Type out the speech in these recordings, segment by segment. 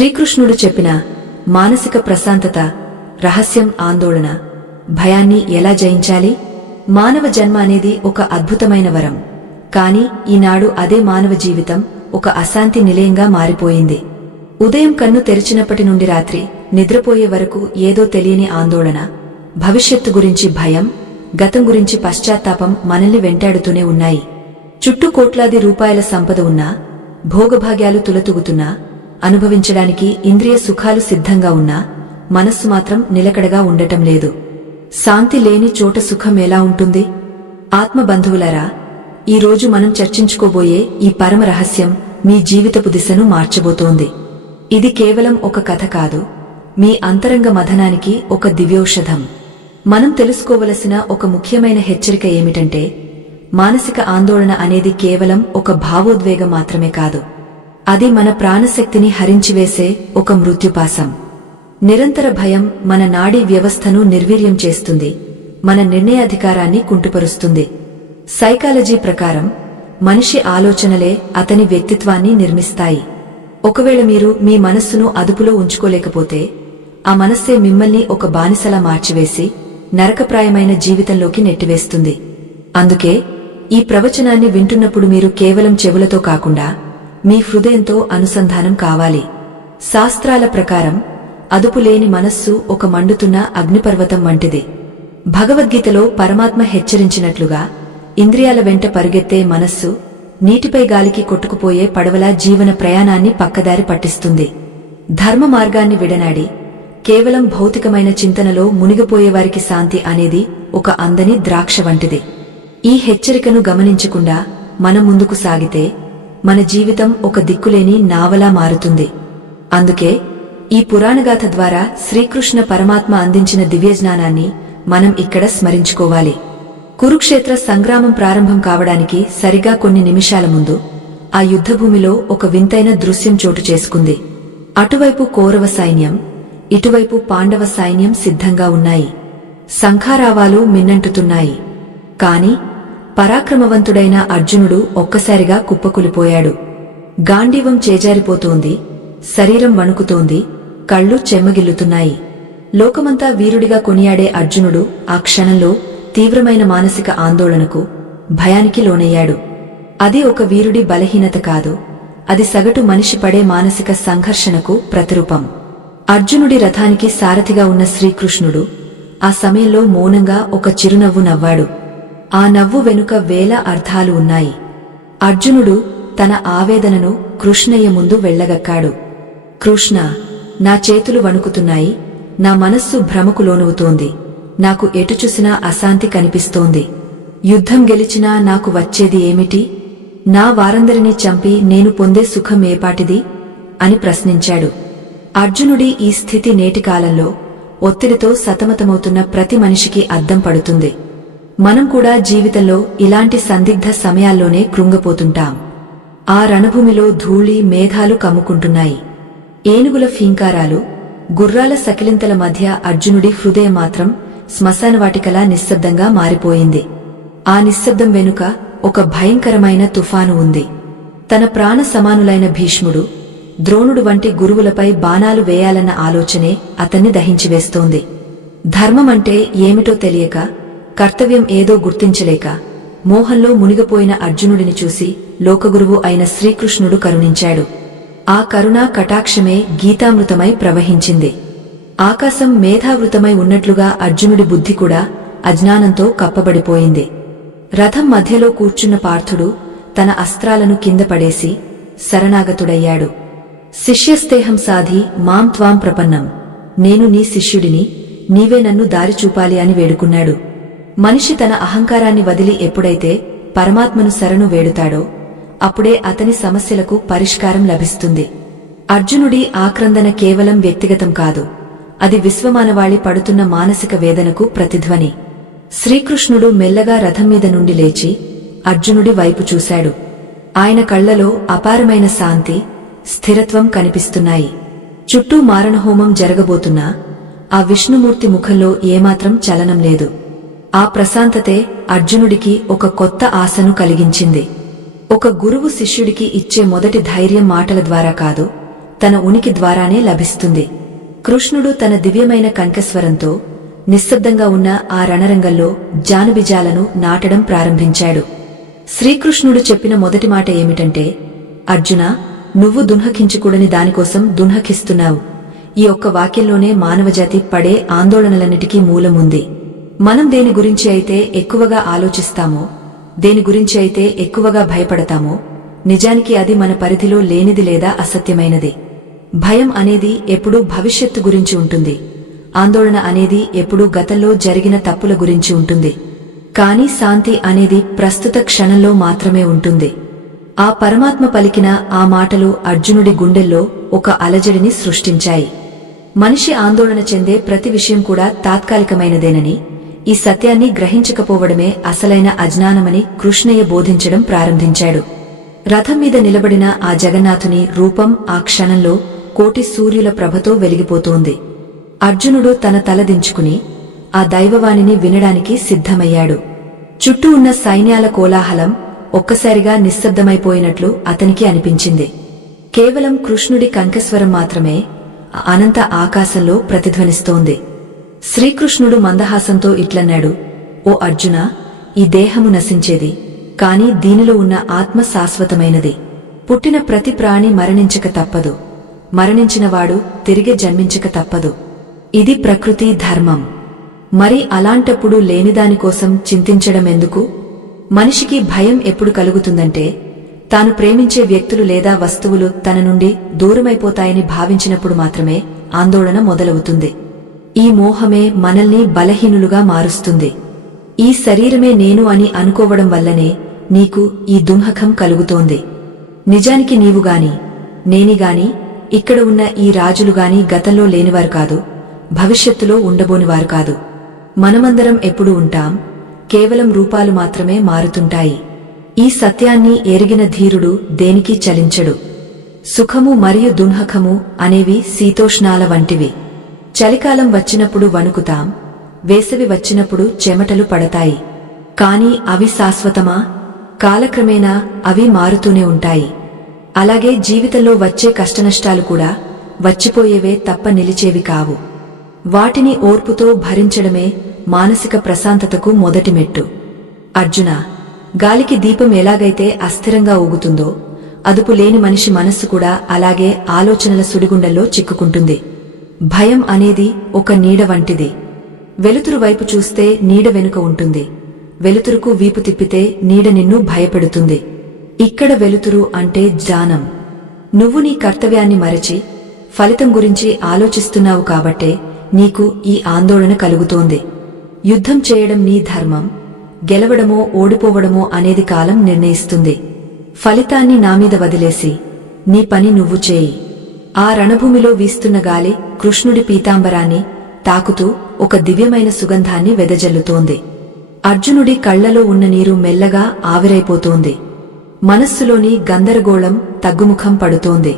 శ్రీకృష్ణుడు చెప్పిన మానసిక ప్రశాంతత రహస్యం ఆందోళన భయాన్ని ఎలా జయించాలి? మానవ జన్మ అనేది ఒక అద్భుతమైన వరం. కాని ఈనాడు అదే మానవ జీవితం ఒక అశాంతి నిలయంగా మారిపోయింది. ఉదయం కన్ను తెరిచినప్పటి నుండి రాత్రి నిద్రపోయే వరకు ఏదో తెలియని ఆందోళన, భవిష్యత్తు గురించి భయం, గతం గురించి పశ్చాత్తాపం మనల్ని వెంటాడుతూనే ఉన్నాయి. చుట్టూ కోట్లాది రూపాయల సంపద ఉన్నా, భోగభాగ్యాలు తులతూగుతున్నా, అనుభవించడానికి ఇంద్రియ సుఖాలు సిద్ధంగా ఉన్నా మనస్సు మాత్రం నిలకడగా ఉండటం లేదు. శాంతి లేని చోట సుఖం ఎలా ఉంటుంది? ఆత్మబంధువులారా, ఈరోజు మనం చర్చించుకోబోయే ఈ పరమ రహస్యం మీ జీవితపు దిశను మార్చబోతోంది. ఇది కేవలం ఒక కథ కాదు, మీ అంతరంగ మథనానికి ఒక దివ్యౌషధం. మనం తెలుసుకోవలసిన ఒక ముఖ్యమైన హెచ్చరిక ఏమిటంటే, మానసిక ఆందోళన అనేది కేవలం ఒక భావోద్వేగం మాత్రమే కాదు. అది మన ప్రాణశక్తిని హరించివేసే ఒక మృత్యుపాశం. నిరంతర భయం మన నాడీ వ్యవస్థను నిర్వీర్యం చేస్తుంది, మన నిర్ణయాధికారాన్ని కుంటుపరుస్తుంది. సైకాలజీ ప్రకారం మనిషి ఆలోచనలే అతని వ్యక్తిత్వాన్ని నిర్మిస్తాయి. ఒకవేళ మీరు మీ మనస్సును అదుపులో ఉంచుకోలేకపోతే, ఆ మనస్సే మిమ్మల్ని ఒక బానిసలా మార్చివేసి నరకప్రాయమైన జీవితంలోకి నెట్టివేస్తుంది. అందుకే ఈ ప్రవచనాన్ని వింటున్నప్పుడు మీరు కేవలం చెవులతో కాకుండా మీ హృదయంతో అనుసంధానం కావాలి. శాస్త్రాల ప్రకారం అదుపులేని మనస్సు ఒక మండుతున్న అగ్నిపర్వతం వంటిది. భగవద్గీతలో పరమాత్మ హెచ్చరించినట్లుగా ఇంద్రియాల వెంట పరుగెత్తే మనస్సు నీటిపై గాలికి కొట్టుకుపోయే పడవలా జీవన ప్రయాణాన్ని పక్కదారి పట్టిస్తుంది. ధర్మ మార్గాన్ని విడనాడి కేవలం భౌతికమైన చింతనలో మునిగిపోయేవారికి శాంతి అనేది ఒక అందని ద్రాక్ష వంటిది. ఈ హెచ్చరికను గమనించకుండా మనం ముందుకు సాగితే మన జీవితం ఒక దిక్కులేని నావలా మారుతుంది. అందుకే ఈ పురాణగాథ ద్వారా శ్రీకృష్ణ పరమాత్మ అందించిన దివ్యజ్ఞానాన్ని మనం ఇక్కడ స్మరించుకోవాలి. కురుక్షేత్ర సంగ్రామం ప్రారంభం కావడానికి సరిగా కొన్ని నిమిషాల ముందు ఆ యుద్ధభూమిలో ఒక వింతైన దృశ్యం చోటు చేసుకుంది. అటువైపు కౌరవ సైన్యం, ఇటువైపు పాండవ సైన్యం సిద్ధంగా ఉన్నాయి. శంఖారావాలు మిన్నంటుతున్నాయి. కాని పరాక్రమవంతుడైన అర్జునుడు ఒక్కసారిగా కుప్పకూలిపోయాడు. గాండీవం చేజారిపోతోంది, శరీరం వణుకుతోంది, కళ్ళు చెమ్మగిల్లుతున్నాయి. లోకమంతా వీరుడిగా కొనియాడే అర్జునుడు ఆ క్షణంలో తీవ్రమైన మానసిక ఆందోళనకు, భయానికి లోనయ్యాడు. అది ఒక వీరుడి బలహీనత కాదు, అది సగటు మనిషి పడే మానసిక సంఘర్షణకు ప్రతిరూపం. అర్జునుడి రథానికి సారథిగా ఉన్న శ్రీకృష్ణుడు ఆ సమయంలో మౌనంగా ఒక చిరునవ్వు నవ్వాడు. ఆ నవ్వు వెనుక వేల అర్థాలు ఉన్నాయి. అర్జునుడు తన ఆవేదనను కృష్ణయ్య ముందు వెళ్లగక్కాడు. కృష్ణ, నా చేతులు వణుకుతున్నాయి, నా మనస్సు భ్రమకు లోనవుతోంది, నాకు ఎటు చూసినా అశాంతి కనిపిస్తోంది. యుద్ధం గెలిచినా నాకు వచ్చేది ఏమిటి? నా వారందరినీ చంపి నేను పొందే సుఖం ఏపాటిది? అని ప్రశ్నించాడు. అర్జునుడి ఈ స్థితి నేటి కాలంలో ఒత్తిడితో సతమతమవుతున్న ప్రతి మనిషికి అద్దం పడుతుంది. మనం కూడా జీవితంలో ఇలాంటి సందిగ్ధ సమయాల్లోనే కృంగపోతుంటాం. ఆ రణభూమిలో ధూళి మేఘాలు కమ్ముకుంటున్నాయి. ఏనుగుల ఫీంకారాలు, గుర్రాల సకిలింతల మధ్య అర్జునుడి హృదయం మాత్రం శ్మశానవాటికలా నిశ్శబ్దంగా మారిపోయింది. ఆ నిశ్శబ్దం వెనుక ఒక భయంకరమైన తుఫాను ఉంది. తన ప్రాణ సమానులైన భీష్ముడు, ద్రోణుడు వంటి గురువులపై బాణాలు వేయాలన్న ఆలోచనే అతన్ని దహించివేస్తోంది. ధర్మమంటే ఏమిటో తెలియక, కర్తవ్యం ఏదో గుర్తించలేక మోహంలో మునిగిపోయిన అర్జునుడిని చూసి లోకగురువు అయిన శ్రీకృష్ణుడు కరుణించాడు. ఆ కరుణా కటాక్షమే గీతామృతమై ప్రవహించింది. ఆకాశం మేధావృతమై ఉన్నట్లుగా అర్జునుడి బుద్ధి కూడా అజ్ఞానంతో కప్పబడిపోయింది. రథం మధ్యలో కూర్చున్న పార్థుడు తన అస్త్రాలను కింద పడేసి శరణాగతుడయ్యాడు. శిష్యస్తేహం సాధి మాం త్వాం ప్రపన్నం, నేను నీ శిష్యుడిని, నీవే నన్ను దారి చూపాలి అని వేడుకున్నాడు. మనిషి తన అహంకారాన్ని వదిలి ఎప్పుడైతే పరమాత్మను శరణు వేడుతాడో అప్పుడే అతని సమస్యలకు పరిష్కారం లభిస్తుంది. అర్జునుడి ఆక్రందన కేవలం వ్యక్తిగతం కాదు, అది విశ్వమానవాళి పడుతున్న మానసిక వేదనకు ప్రతిధ్వని. శ్రీకృష్ణుడు మెల్లగా రథం మీద నుండి లేచి అర్జునుడి వైపు చూశాడు. ఆయన కళ్లలో అపారమైన శాంతి, స్థిరత్వం కనిపిస్తున్నాయి. చుట్టూ మారణహోమం జరగబోతున్నా ఆ విష్ణుమూర్తి ముఖంలో ఏమాత్రం చలనం లేదు. ఆ ప్రశాంతతే అర్జునుడికి ఒక కొత్త ఆశను కలిగించింది. ఒక గురువు శిష్యుడికి ఇచ్చే మొదటి ధైర్యం మాటల ద్వారా కాదు, తన ఉనికి ద్వారానే లభిస్తుంది. కృష్ణుడు తన దివ్యమైన కంఠస్వరంతో నిశ్శబ్దంగా ఉన్న ఆ రణరంగంలో జానుబిజాలను నాటడం ప్రారంభించాడు. శ్రీకృష్ణుడు చెప్పిన మొదటి మాట ఏమిటంటే, అర్జునా, నువ్వు దున్హకించకూడని దానికోసం దున్హకిస్తున్నావు. ఈ ఒక్క వాక్యంలోనే మానవజాతి పడే ఆందోళనలన్నిటికీ మూలముంది. మనం దేని గురించి అయితే ఎక్కువగా ఆలోచిస్తామో, దేని గురించి అయితే ఎక్కువగా భయపడతామో, నిజానికి అది మన పరిధిలో లేనిది లేదా అసత్యమైనది. భయం అనేది ఎప్పుడూ భవిష్యత్తు గురించి ఉంటుంది. ఆందోళన అనేది ఎప్పుడూ గతంలో జరిగిన తప్పుల గురించి ఉంటుంది. కానీ శాంతి అనేది ప్రస్తుత క్షణంలో మాత్రమే ఉంటుంది. ఆ పరమాత్మ పలికిన ఆ మాటలు అర్జునుడి గుండెల్లో ఒక అలజడిని సృష్టించాయి. మనిషి ఆందోళన చెందే ప్రతి విషయం కూడా తాత్కాలికమైనదేనని, ఈ సత్యాన్ని గ్రహించకపోవడమే అసలైన అజ్ఞానమని కృష్ణయ్య బోధించడం ప్రారంభించాడు. రథం మీద నిలబడిన ఆ జగన్నాథుని రూపం ఆ క్షణంలో కోటి సూర్యుల ప్రభతో వెలిగిపోతోంది. అర్జునుడు తన తల దించుకుని ఆ దైవవాణిని వినడానికి సిద్ధమయ్యాడు. చుట్టూ ఉన్న సైన్యాల కోలాహలం ఒక్కసారిగా నిశ్శబ్దమైపోయినట్లు అతనికి అనిపించింది. కేవలం కృష్ణుడి కంఠస్వరం మాత్రమే అనంత ఆకాశంలో ప్రతిధ్వనిస్తోంది. శ్రీకృష్ణుడు మందహాసంతో ఇట్లన్నాడు, ఓ అర్జునా, ఈ దేహము నశించేది, కాని దీనిలో ఉన్న ఆత్మ శాశ్వతమైనది. పుట్టిన ప్రతి ప్రాణి మరణించక తప్పదు. మరణించినవాడు తిరిగి జన్మించక తప్పదు. ఇది ప్రకృతి ధర్మం. మరి అలాంటప్పుడు లేనిదానికోసం చింతించడమెందుకు? మనిషికి భయం ఎప్పుడు కలుగుతుందంటే, తాను ప్రేమించే వ్యక్తులు లేదా వస్తువులు తన నుండి దూరమైపోతాయని భావించినప్పుడు మాత్రమే ఆందోళన మొదలవుతుంది. ఈ మోహమే మనల్ని బలహీనులుగా మారుస్తుంది. ఈ శరీరమే నేను అని అనుకోవడం వల్లనే నీకు ఈ దుంహకం కలుగుతోంది. నిజానికి నీవుగాని, నేనిగాని, ఇక్కడ ఉన్న ఈ రాజులుగాని గతంలో లేనివారు కాదు, భవిష్యత్తులో ఉండబోనివారు కాదు. మనమందరం ఎప్పుడు ఉంటాం, కేవలం రూపాలు మాత్రమే మారుతుంటాయి. ఈ సత్యాన్ని ఎరిగిన ధీరుడు దేనికి చలించడు. సుఖము మరియు దుంహకము అనేవి శీతోష్ణాల వంటివి. చలికాలం వచ్చినప్పుడు వణుకుతాం, వేసవి వచ్చినప్పుడు చెమటలు పడతాయి. కాని అవి శాశ్వతమా? కాలక్రమేణా అవి మారుతూనే ఉంటాయి. అలాగే జీవితంలో వచ్చే కష్టనష్టాలు కూడా వచ్చిపోయేవే తప్ప నిలిచేవి కావు. వాటిని ఓర్పుతో భరించడమే మానసిక ప్రశాంతతకు మొదటి మెట్టు. అర్జునా, గాలికి దీపం ఎలాగైతే అస్థిరంగా ఊగుతుందో, అదుపు లేని మనిషి మనస్సు కూడా అలాగే ఆలోచనల సుడిగుండల్లో చిక్కుకుంటుంది. భయం అనేది ఒక నీడ వంటిది. వెలుతురు వైపు చూస్తే నీడ వెనుక ఉంటుంది. వెలుతురుకు వీపు తిప్పితే నీడ నిన్ను భయపెడుతుంది. ఇక్కడ వెలుతురు అంటే జ్ఞానం. నువ్వు నీ కర్తవ్యాన్ని మరచి ఫలితం గురించి ఆలోచిస్తున్నావు కాబట్టే నీకు ఈ ఆందోళన కలుగుతోంది. యుద్ధం చేయడం నీ ధర్మం. గెలవడమో ఓడిపోవడమో అనేది కాలం నిర్ణయిస్తుంది. ఫలితాన్ని నామీద వదిలేసి నీ పని నువ్వు చేయి. ఆ రణభూమిలో వీస్తున్న గాలి కృష్ణుడి పీతాంబరాన్ని తాకుతూ ఒక దివ్యమైన సుగంధాన్ని వెదజల్లుతోంది. అర్జునుడి కళ్లలో ఉన్న నీరు మెల్లగా ఆవిరైపోతోంది. మనస్సులోని గందరగోళం తగ్గుముఖం పడుతోంది.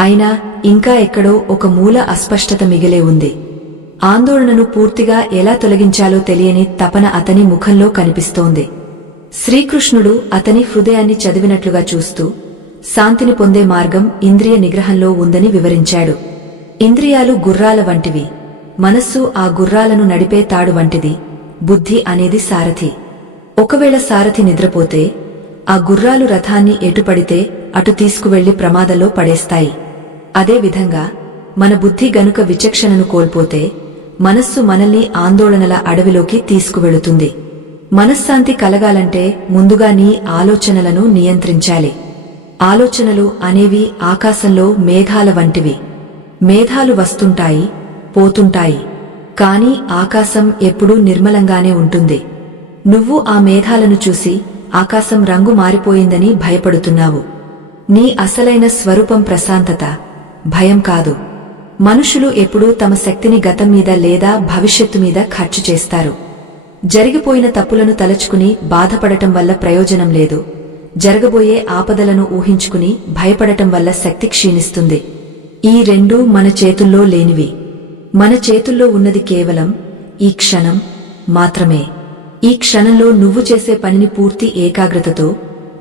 అయినా ఇంకా ఎక్కడో ఒక మూల అస్పష్టత మిగిలే ఉంది. ఆందోళనను పూర్తిగా ఎలా తొలగించాలో తెలియని తపన అతని ముఖంలో కనిపిస్తోంది. శ్రీకృష్ణుడు అతని హృదయాన్ని చదివినట్లుగా చూస్తూ, శాంతిని పొందే మార్గం ఇంద్రియ నిగ్రహంలో ఉందని వివరించాడు. ఇంద్రియాలు గుర్రాల వంటివి. మనస్సు ఆ గుర్రాలను నడిపే తాడు వంటిది. బుద్ధి అనేది సారథి. ఒకవేళ సారథి నిద్రపోతే ఆ గుర్రాలు రథాన్ని ఎటుపడితే అటు తీసుకువెళ్లి ప్రమాదంలో పడేస్తాయి. అదేవిధంగా మన బుద్ధి గనుక విచక్షణను కోల్పోతే మనస్సు మనల్ని ఆందోళనల అడవిలోకి తీసుకువెళుతుంది. మనశ్శాంతి కలగాలంటే ముందుగా నీ ఆలోచనలను నియంత్రించాలి. ఆలోచనలు అనేవి ఆకాశంలో మేఘాల వంటివి. మేఘాలు వస్తుంటాయి, పోతుంటాయి. కాని ఆకాశం ఎప్పుడూ నిర్మలంగానే ఉంటుంది. నువ్వు ఆ మేఘాలను చూసి ఆకాశం రంగు మారిపోయిందని భయపడుతున్నావు. నీ అసలైన స్వరూపం ప్రశాంతత, భయం కాదు. మనుషులు ఎప్పుడూ తమ శక్తిని గతం మీద లేదా భవిష్యత్తు మీద ఖర్చు చేస్తారు. జరిగిపోయిన తప్పులను తలచుకుని బాధపడటం వల్ల ప్రయోజనం లేదు. జరగబోయే ఆపదలను ఊహించుకుని భయపడటం వల్ల శక్తి క్షీణిస్తుంది. ఈ రెండూ మన చేతుల్లో లేనివి. మన చేతుల్లో ఉన్నది కేవలం ఈ క్షణం మాత్రమే. ఈ క్షణంలో నువ్వు చేసే పనిని పూర్తి ఏకాగ్రతతో,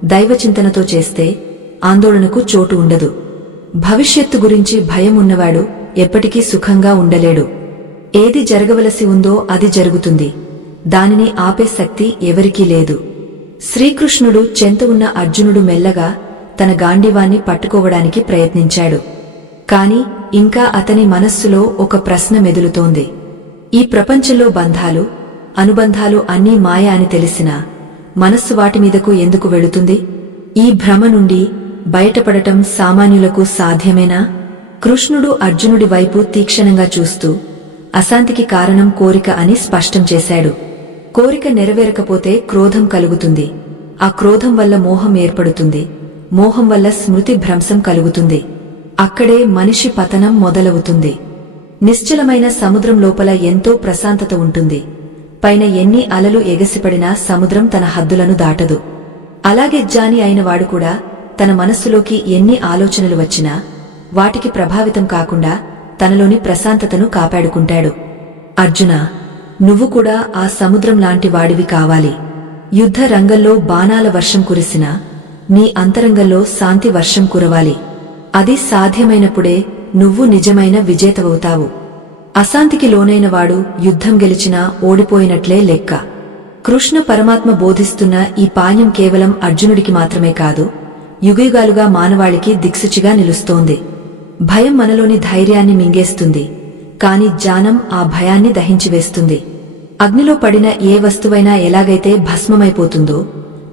దైవచింతనతో చేస్తే ఆందోళనకు చోటు ఉండదు. భవిష్యత్తు గురించి భయం ఉన్నవాడు ఎప్పటికీ సుఖంగా ఉండలేడు. ఏది జరగవలసి ఉందో అది జరుగుతుంది. దానిని ఆపే శక్తి ఎవరికీ లేదు. శ్రీకృష్ణుడు చెంత ఉన్న అర్జునుడు మెల్లగా తన గాండీవాన్ని పట్టుకోవడానికి ప్రయత్నించాడు. కాని ఇంకా అతని మనస్సులో ఒక ప్రశ్న మెదులుతోంది. ఈ ప్రపంచంలో బంధాలు, అనుబంధాలు అన్నీ మాయ అని తెలిసినా మనస్సు వాటిమీదకు ఎందుకు వెళుతుంది? ఈ భ్రమ నుండి బయటపడటం సామాన్యులకు సాధ్యమేనా? కృష్ణుడు అర్జునుడి వైపు తీక్షణంగా చూస్తూ అశాంతికి కారణం కోరిక అని స్పష్టం చేశాడు. కోరిక నెరవేరకపోతే క్రోధం కలుగుతుంది. ఆ క్రోధం వల్ల మోహం ఏర్పడుతుంది. మోహం వల్ల స్మృతి భ్రంశం కలుగుతుంది. అక్కడే మనిషి పతనం మొదలవుతుంది. నిశ్చలమైన సముద్రం లోపల ఎంతో ప్రశాంతత ఉంటుంది. పైన ఎన్ని అలలు ఎగసిపడినా సముద్రం తన హద్దులను దాటదు. అలాగే జ్ఞాని అయిన వాడు కూడా తన మనస్సులోకి ఎన్ని ఆలోచనలు వచ్చినా వాటికి ప్రభావితం కాకుండా తనలోని ప్రశాంతతను కాపాడుకుంటాడు. అర్జునా, నువ్వు కూడా ఆ సముద్రం లాంటి వాడివి కావాలి. యుద్ధ రంగంలో బాణాల వర్షం కురిసినా నీ అంతరంగంలో శాంతి వర్షం కురవాలి. అది సాధ్యమైనప్పుడే నువ్వు నిజమైన విజేతవవుతావు. అశాంతికి లోనైనవాడు యుద్ధం గెలిచినా ఓడిపోయినట్లే లెక్క. కృష్ణ పరమాత్మ బోధిస్తున్న ఈ పాణ్యం కేవలం అర్జునుడికి మాత్రమే కాదు, యుగయుగాలుగా మానవాళికి దిక్సూచిగా నిలుస్తోంది. భయం మనలోని ధైర్యాన్ని మింగేస్తుంది. కాని జ్ఞానం ఆ భయాన్ని దహించివేస్తుంది. అగ్నిలో పడిన ఏ వస్తువైనా ఎలాగైతే భస్మమైపోతుందో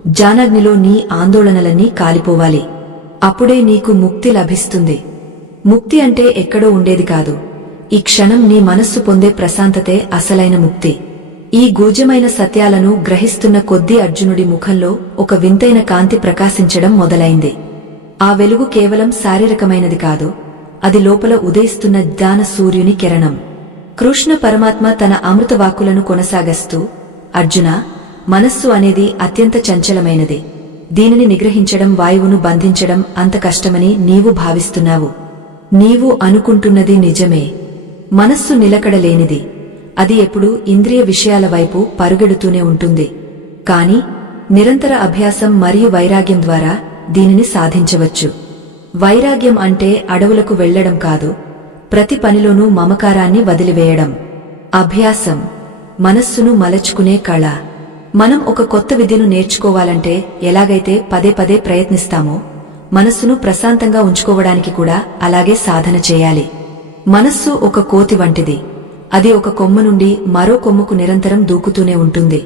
జ్ఞానాగ్నిలో నీ ఆందోళనలన్నీ కాలిపోవాలి. అప్పుడే నీకు ముక్తి లభిస్తుంది. ముక్తి అంటే ఎక్కడో ఉండేది కాదు. ఈ క్షణం నీ మనస్సు పొందే ప్రశాంతతే అసలైన ముక్తి. ఈ గూఢమైన సత్యాలను గ్రహిస్తున్న కొద్దీ అర్జునుడి ముఖంలో ఒక వింతైన కాంతి ప్రకాశించడం మొదలైంది. ఆ వెలుగు కేవలం శారీరకమైనది కాదు, అది లోపల ఉదయిస్తున్న జ్ఞాన సూర్యుని కిరణం. కృష్ణ పరమాత్మ తన అమృతవాక్కులను కొనసాగస్తూ, అర్జునా, మనస్సు అనేది అత్యంత చంచలమైనది. దీనిని నిగ్రహించడం, వాయువును బంధించడం అంత కష్టమని నీవు భావిస్తున్నావు. నీవు అనుకుంటున్నది నిజమే. మనస్సు నిలకడలేనిది. అది ఎప్పుడూ ఇంద్రియ విషయాల వైపు పరుగెడుతూనే ఉంటుంది. కాని నిరంతర అభ్యాసం మరియు వైరాగ్యం ద్వారా దీనిని సాధించవచ్చు. వైరాగ్యం అంటే అడవులకు వెళ్లడం కాదు, ప్రతి పనిలోనూ మమకారాన్ని వదిలివేయడం. అభ్యాసం మనస్సును మలచుకునే కళ. మనం ఒక కొత్త విద్యను నేర్చుకోవాలంటే ఎలాగైతే పదే పదే ప్రయత్నిస్తామో, మనస్సును ప్రశాంతంగా ఉంచుకోవడానికి కూడా అలాగే సాధన చేయాలి. మనస్సు ఒక కోతి వంటిది. అది ఒక కొమ్మ నుండి మరో కొమ్మకు నిరంతరం దూకుతూనే ఉంటుంది.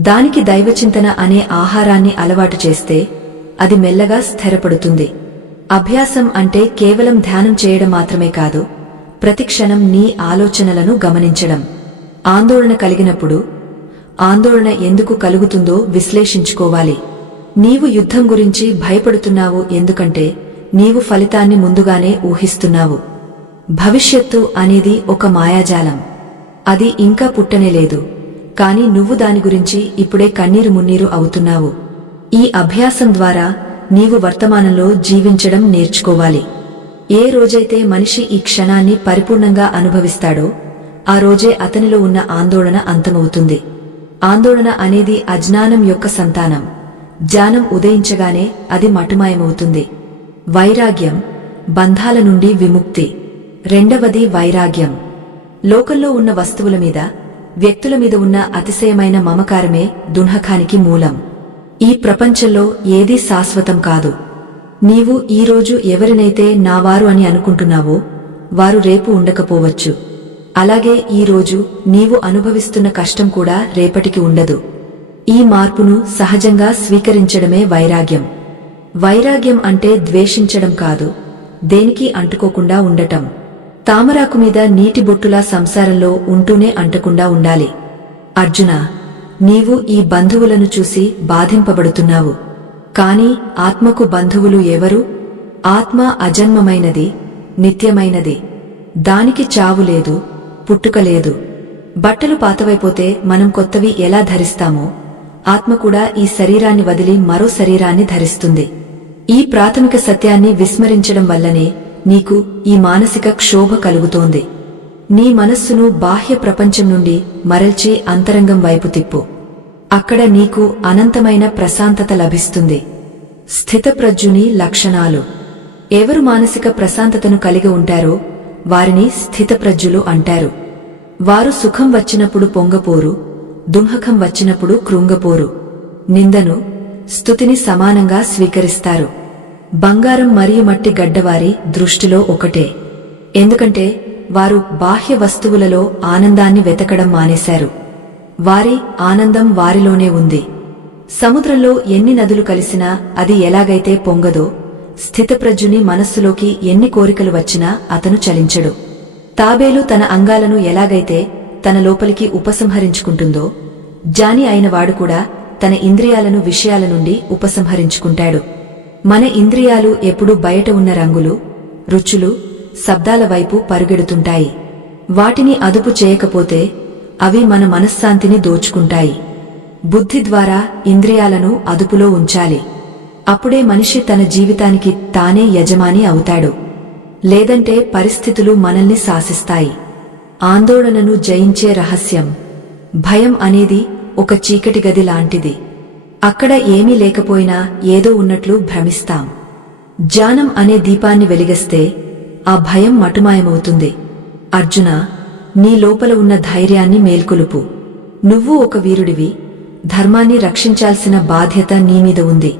దానికి దైవచింతన అనే ఆహారాన్ని అలవాటు చేస్తే అది మెల్లగా స్థిరపడుతుంది. అభ్యాసం అంటే కేవలం ధ్యానం చేయడం మాత్రమే కాదు, ప్రతిక్షణం నీ ఆలోచనలను గమనించడం. ఆందోళన కలిగినప్పుడు ఆందోళన ఎందుకు కలుగుతుందో విశ్లేషించుకోవాలి. నీవు యుద్ధం గురించి భయపడుతున్నావు ఎందుకంటే నీవు ఫలితాన్ని ముందుగానే ఊహిస్తున్నావు. భవిష్యత్తు అనేది ఒక మాయాజాలం. అది ఇంకా పుట్టనేలేదు, కాని నువ్వు దాని గురించి ఇప్పుడే కన్నీరు మున్నీరు అవుతున్నావు. ఈ అభ్యాసం ద్వారా నీవు వర్తమానంలో జీవించడం నేర్చుకోవాలి. ఏ రోజైతే మనిషి ఈ క్షణాన్ని పరిపూర్ణంగా అనుభవిస్తాడో ఆ రోజే అతనిలో ఉన్న ఆందోళన అంతమవుతుంది. ఆందోళన అనేది అజ్ఞానం యొక్క సంతానం. జ్ఞానం ఉదయించగానే అది మటుమాయమవుతుంది. వైరాగ్యం బంధాల నుండి విముక్తి. రెండవది వైరాగ్యం. లోకంలో ఉన్న వస్తువుల మీద, వ్యక్తుల మీద ఉన్న అతిశయమైన మమకారమే దుఃఖానికి మూలం. ఈ ప్రపంచంలో ఏదీ శాశ్వతం కాదు. నీవు ఈరోజు ఎవరినైతే నావారు అని అనుకుంటున్నావో వారు రేపు ఉండకపోవచ్చు. అలాగే ఈరోజు నీవు అనుభవిస్తున్న కష్టం కూడా రేపటికి ఉండదు. ఈ మార్పును సహజంగా స్వీకరించడమే వైరాగ్యం. వైరాగ్యం అంటే ద్వేషించడం కాదు, దేనికి అంటుకోకుండా ఉండటం. తామరాకు మీద నీటి బొట్టులా సంసారంలో ఉంటూనే అంటకుండా ఉండాలి. అర్జునా, నీవు ఈ బంధువులను చూసి బాధింపబడుతున్నావు. కాని ఆత్మకు బంధువులు ఎవరు? ఆత్మ అజన్మమైనది, నిత్యమైనది. దానికి చావు లేదు, పుట్టుక లేదు. బట్టలు పాతవైపోతే మనం కొత్తవి ఎలా ధరిస్తామో ఆత్మ కూడా ఈ శరీరాన్ని వదిలి మరో శరీరాన్ని ధరిస్తుంది. ఈ ప్రాథమిక సత్యాన్ని విస్మరించడం వల్లనే నీకు ఈ మానసిక క్షోభ కలుగుతోంది. నీ మనస్సును బాహ్య ప్రపంచం నుండి మరల్చి అంతరంగం వైపు తిప్పు. అక్కడ నీకు అనంతమైన ప్రశాంతత లభిస్తుంది. స్థితప్రజ్ఞుని లక్షణాలు. ఎవరు మానసిక ప్రశాంతతను కలిగి ఉంటారో వారిని స్థితప్రజ్ఞులు అంటారు. వారు సుఖం వచ్చినప్పుడు పొంగపోరు, దుఃఖం వచ్చినప్పుడు కృంగపోరు. నిందను, స్తుతిని సమానంగా స్వీకరిస్తారు. బంగారం మరియు మట్టి గడ్డవారి దృష్టిలో ఒకటే. ఎందుకంటే వారు బాహ్య వస్తువులలో ఆనందాన్ని వెతకడం మానేశారు. వారి ఆనందం వారిలోనే ఉంది. సముద్రంలో ఎన్ని నదులు కలిసినా అది ఎలాగైతే పొంగదో, స్థితప్రజ్ఞుని మనస్సులోకి ఎన్ని కోరికలు వచ్చినా అతను చలించడు. తాబేలు తన అంగాలను ఎలాగైతే తన లోపలికి ఉపసంహరించుకుంటుందో, జాని అయినవాడు కూడా తన ఇంద్రియాలను విషయాల నుండి ఉపసంహరించుకుంటాడు. మన ఇంద్రియాలు ఎప్పుడూ బయట ఉన్న రంగులు, రుచులు, శబ్దాల వైపు పరుగెడుతుంటాయి. వాటిని అదుపు చేయకపోతే అవి మన మనశ్శాంతిని దోచుకుంటాయి. బుద్ధి ద్వారా ఇంద్రియాలను అదుపులో ఉంచాలి. అప్పుడే మనిషి తన జీవితానికి తానే యజమాని అవుతాడు. లేదంటే పరిస్థితులు మనల్ని శాసిస్తాయి. ఆందోళనను జయించే రహస్యం. భయం అనేది ఒక చీకటి గది లాంటిది. అక్కడ ఏమీ లేకపోయినా ఏదో ఉన్నట్లు భ్రమిస్తాం. జ్ఞానం అనే దీపాన్ని వెలిగిస్తే ఆ భయం మటుమాయమవుతుంది. అర్జున, నీ లోపల ఉన్న ధైర్యాన్ని మేల్కొలుపు. నువ్వు ఒక వీరుడివి. ధర్మాన్ని రక్షించాల్సిన బాధ్యత నీమీద ఉంది.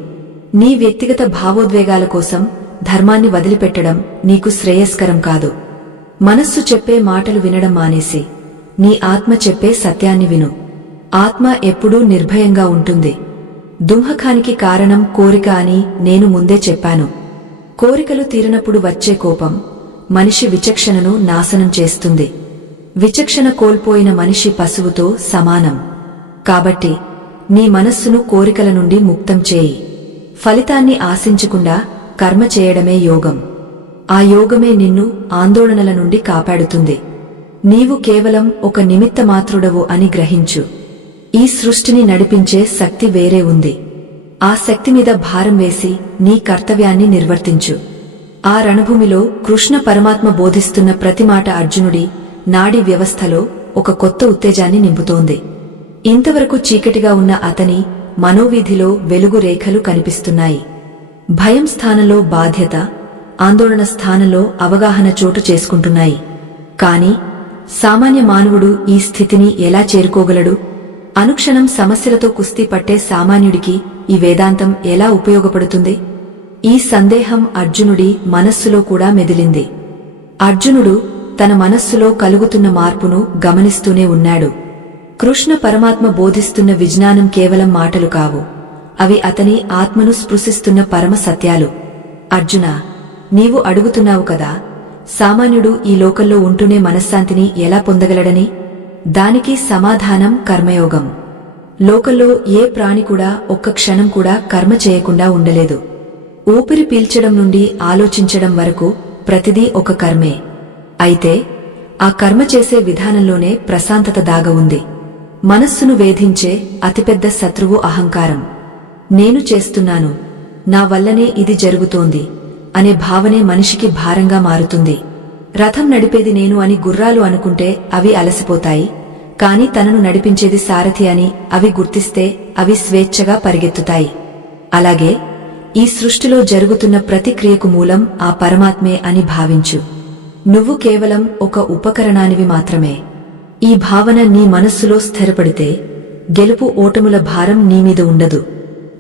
నీ వ్యక్తిగత భావోద్వేగాల కోసం ధర్మాన్ని వదిలిపెట్టడం నీకు శ్రేయస్కరం కాదు. మనస్సు చెప్పే మాటలు వినడం మానేసి నీ ఆత్మ చెప్పే సత్యాన్ని విను. ఆత్మ ఎప్పుడూ నిర్భయంగా ఉంటుంది. దుఃఖానికి కారణం కోరిక అని నేను ముందే చెప్పాను. కోరికలు తీరినప్పుడు వచ్చే కోపం మనిషి విచక్షణను నాశనం చేస్తుంది. విచక్షణ కోల్పోయిన మనిషి పశువుతో సమానం. కాబట్టి నీ మనస్సును కోరికల నుండి ముక్తం చేయి. ఫలితాన్ని ఆశించకుండా కర్మ చేయడమే యోగం. ఆ యోగమే నిన్ను ఆందోళనల నుండి కాపాడుతుంది. నీవు కేవలం ఒక నిమిత్త మాత్రుడవు అని గ్రహించు. ఈ సృష్టిని నడిపించే శక్తి వేరే ఉంది. ఆ శక్తి మీద భారం వేసి నీ కర్తవ్యాన్ని నిర్వర్తించు. ఆ రణభూమిలో కృష్ణ పరమాత్మ బోధిస్తున్న ప్రతి మాట అర్జునుడి నాడీ వ్యవస్థలో ఒక కొత్త ఉత్తేజాన్ని నింపుతోంది. ఇంతవరకు చీకటిగా ఉన్న అతని మనోవీధిలో వెలుగు రేఖలు కనిపిస్తున్నాయి. భయం స్థానంలో బాధ్యత, ఆందోళన స్థానంలో అవగాహన చోటు చేసుకుంటున్నాయి. కాని సామాన్య మానవుడు ఈ స్థితిని ఎలా చేరుకోగలడు? అనుక్షణం సమస్యలతో కుస్తీ పట్టే సామాన్యుడికి ఈ వేదాంతం ఎలా ఉపయోగపడుతుంది? ఈ సందేహం అర్జునుడి మనస్సులో కూడా మెదిలింది. అర్జునుడు తన మనస్సులో కలుగుతున్న మార్పును గమనిస్తూనే ఉన్నాడు. కృష్ణ పరమాత్మ బోధిస్తున్న విజ్ఞానం కేవలం మాటలు కావు. అవి అతని ఆత్మను స్పృశిస్తున్న పరమ సత్యాలు. అర్జునా, నీవు అడుగుతున్నావు కదా, సామాన్యుడు ఈ లోకంలో ఉంటూనే మనశ్శాంతిని ఎలా పొందగలడని? దానికి సమాధానం కర్మయోగం. లోకంలో ఏ ప్రాణి కూడా ఒక్క క్షణం కూడా కర్మ చేయకుండా ఉండలేదు. ఊపిరి పీల్చడం నుండి ఆలోచించడం వరకు ప్రతిదీ ఒక కర్మే. అయితే ఆ కర్మ చేసే విధానంలోనే ప్రశాంతత దాగ ఉంది. మనస్సును వేధించే అతిపెద్ద శత్రువు అహంకారం. నేను చేస్తున్నాను, నా వల్లనే ఇది జరుగుతోంది అనే భావనే మనిషికి భారంగా మారుతుంది. రథం నడిపేది నేను అని గుర్రాలు అనుకుంటే అవి అలసిపోతాయి. కాని తనను నడిపించేది సారథి అని అవి గుర్తిస్తే అవి స్వేచ్ఛగా పరిగెత్తుతాయి. అలాగే ఈ సృష్టిలో జరుగుతున్న ప్రతి క్రియకు మూలం ఆ పరమాత్మే అని భావించు. నువ్వు కేవలం ఒక ఉపకరణానివి మాత్రమే. ఈ భావన నీ మనస్సులో స్థిరపడితే గెలుపు ఓటముల భారం నీమీద ఉండదు.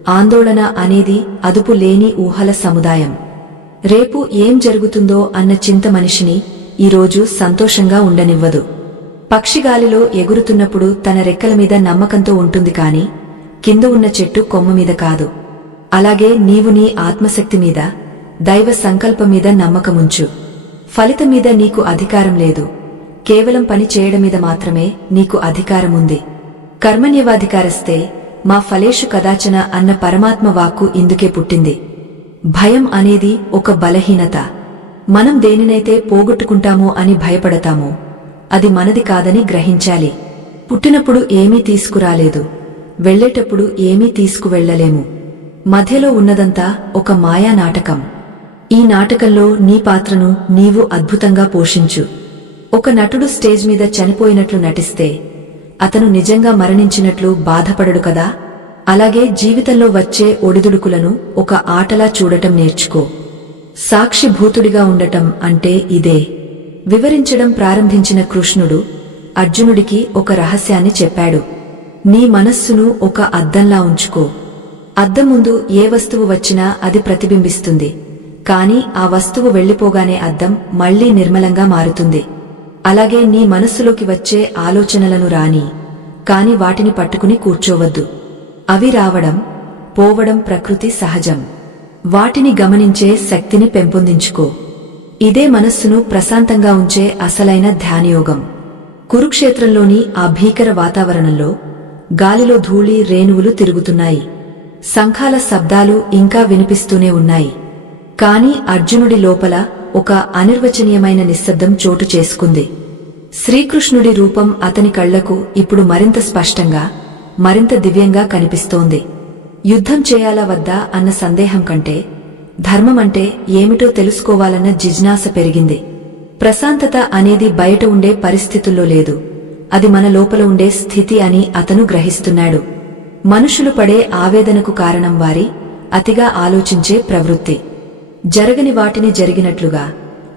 ఆందోళన అనేది అదుపు లేని ఊహల సముదాయం. రేపు ఏం జరుగుతుందో అన్న చింత మనిషిని ఈరోజు సంతోషంగా ఉండనివ్వదు. పక్షిగాలిలో ఎగురుతున్నప్పుడు తన రెక్కల మీద నమ్మకంతో ఉంటుంది కాని కింద ఉన్న చెట్టు కొమ్మ మీద కాదు. అలాగే నీవు నీ ఆత్మశక్తి మీద, దైవ సంకల్పం మీద నమ్మకముంచు. ఫలితం మీద నీకు అధికారం లేదు. కేవలం పని చేయడం మీద మాత్రమే నీకు అధికారముంది. కర్మణ్యవాధికారస్తే మా ఫలేషు కదాచన అన్న పరమాత్మ వాక్కు ఇందుకే పుట్టింది. భయం అనేది ఒక బలహీనత. మనం దేనినైతే పోగొట్టుకుంటామో అని భయపడతామో అది మనది కాదని గ్రహించాలి. పుట్టినప్పుడు ఏమీ తీసుకురాలేదు, వెళ్లేటప్పుడు ఏమీ తీసుకువెళ్లలేము. మధ్యలో ఉన్నదంతా ఒక మాయా నాటకం. ఈ నాటకంలో నీ పాత్రను నీవు అద్భుతంగా పోషించు. ఒక నటుడు స్టేజ్ మీద చనిపోయినట్లు నటిస్తే అతను నిజంగా మరణించినట్లు బాధపడడు కదా. అలాగే జీవితంలో వచ్చే ఒడిదుడుకులను ఒక ఆటలా చూడటం నేర్చుకో. సాక్షిభూతుడిగా ఉండటం అంటే ఇదే. వివరించడం ప్రారంభించిన కృష్ణుడు అర్జునుడికి ఒక రహస్యాన్ని చెప్పాడు. నీ మనస్సును ఒక అద్దంలా ఉంచుకో. అద్దం ముందు ఏ వస్తువు వచ్చినా అది ప్రతిబింబిస్తుంది, కాని ఆ వస్తువు వెళ్లిపోగానే అద్దం మళ్లీ నిర్మలంగా మారుతుంది. అలాగే నీ మనస్సులోకి వచ్చే ఆలోచనలను రాని, కాని వాటిని పట్టుకుని కూర్చోవద్దు. అవి రావడం పోవడం ప్రకృతి సహజం. వాటిని గమనించే శక్తిని పెంపొందించుకో. ఇదే మనస్సును ప్రశాంతంగా ఉంచే అసలైన ధ్యానయోగం. కురుక్షేత్రంలోని ఆ భీకర వాతావరణంలో గాలిలో ధూళి రేణువులు తిరుగుతున్నాయి. శంఖాల శబ్దాలు ఇంకా వినిపిస్తూనే ఉన్నాయి. కాని అర్జునుడి లోపల ఒక అనిర్వచనీయమైన నిశ్శబ్దం చోటు చేసుకుంది. శ్రీకృష్ణుడి రూపం అతని కళ్లకు ఇప్పుడు మరింత స్పష్టంగా, మరింత దివ్యంగా కనిపిస్తోంది. యుద్ధం చేయాలా వద్దా అన్న సందేహం కంటే ధర్మమంటే ఏమిటో తెలుసుకోవాలన్న జిజ్ఞాస పెరిగింది. ప్రశాంతత అనేది బయట ఉండే పరిస్థితుల్లో లేదు, అది మన లోపల ఉండే స్థితి అని అతను గ్రహిస్తున్నాడు. మనుషులు పడే ఆవేదనకు కారణం వారి అతిగా ఆలోచించే ప్రవృత్తి. జరగని వాటిని జరిగినట్లుగా,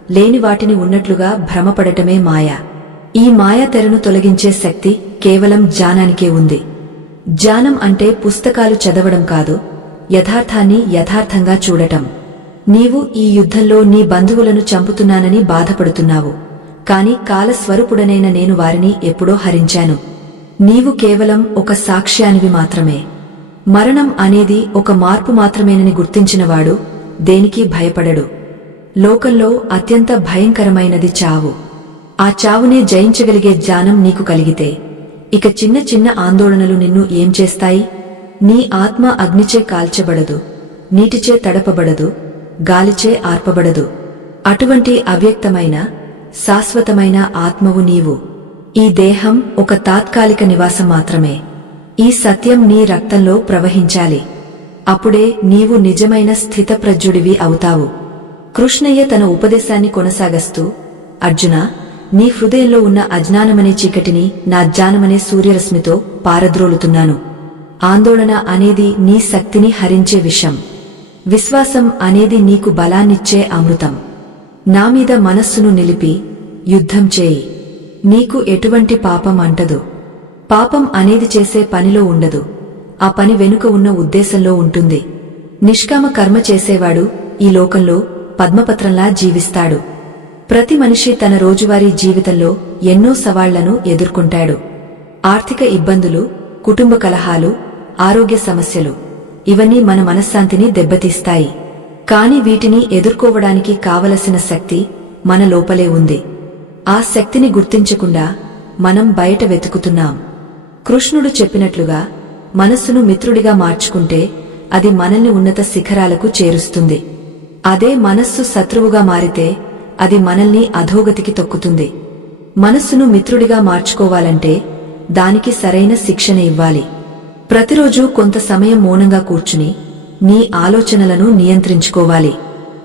లేని వాటిని ఉన్నట్లుగా భ్రమపడటమే మాయ. ఈ మాయ తెరను తొలగించే శక్తి కేవలం జ్ఞానానికే ఉంది. జ్ఞానం అంటే పుస్తకాలు చదవడం కాదు, యథార్థాన్ని యథార్థంగా చూడటం. నీవు ఈ యుద్ధంలో నీ బంధువులను చంపుతున్నానని బాధపడుతున్నావు, కాని కాలస్వరూపుడనైన నేను వారిని ఎప్పుడో హరించాను. నీవు కేవలం ఒక సాక్ష్యానివి మాత్రమే. మరణం అనేది ఒక మార్పు మాత్రమేనని గుర్తించినవాడు దేనికి భయపడడు. లోకంలో అత్యంత భయంకరమైనది చావు. ఆ చావునే జయించగలిగే జ్ఞానం నీకు కలిగితే ఇక చిన్న చిన్న ఆందోళనలు నిన్ను ఏం చేస్తాయి? నీ ఆత్మ అగ్నిచే కాల్చబడదు, నీటిచే తడపబడదు, గాలిచే ఆర్పబడదు. అటువంటి అవ్యక్తమైన శాశ్వతమైన ఆత్మవు నీవు. ఈ దేహం ఒక తాత్కాలిక నివాసం మాత్రమే. ఈ సత్యం నీ రక్తంలో ప్రవహించాలి. అప్పుడే నీవు నిజమైన స్థితప్రజ్ఞుడివి అవుతావు. కృష్ణయ్య తన ఉపదేశాన్ని కొనసాగస్తూ, అర్జునా, నీ హృదయంలో ఉన్న అజ్ఞానమనే చీకటిని నా జ్ఞానమనే సూర్యరశ్మితో పారద్రోలుతున్నాను. ఆందోళన అనేది నీ శక్తిని హరించే విషం. విశ్వాసం అనేది నీకు బలాన్నిచ్చే అమృతం. నామీద మనస్సును నిలిపి యుద్ధం చేయి. నీకు ఎటువంటి పాపం అంటదు. పాపం అనేది చేసే పనిలో ఉండదు, ఆ పని వెనుక ఉన్న ఉద్దేశంలో ఉంటుంది. నిష్కామ కర్మ చేసేవాడు ఈ లోకంలో పద్మపత్రంలా జీవిస్తాడు. ప్రతి మనిషి తన రోజువారీ జీవితంలో ఎన్నో సవాళ్లను ఎదుర్కొంటాడు. ఆర్థిక ఇబ్బందులు, కుటుంబ కలహాలు, ఆరోగ్య సమస్యలు, ఇవన్నీ మన మనశ్శాంతిని దెబ్బతీస్తాయి. కాని వీటిని ఎదుర్కోవడానికి కావలసిన శక్తి మన లోపలే ఉంది. ఆ శక్తిని గుర్తించకుండా మనం బయట వెతుకుతున్నాం. కృష్ణుడు చెప్పినట్లుగా మనస్సును మిత్రుడిగా మార్చుకుంటే అది మనల్ని ఉన్నత శిఖరాలకు చేరుస్తుంది. అదే మనస్సు శత్రువుగా మారితే అది మనల్ని అధోగతికి తొక్కుతుంది. మనస్సును మిత్రుడిగా మార్చుకోవాలంటే దానికి సరైన శిక్షణ ఇవ్వాలి. ప్రతిరోజూ కొంత సమయం మౌనంగా కూర్చుని నీ ఆలోచనలను నియంత్రించుకోవాలి.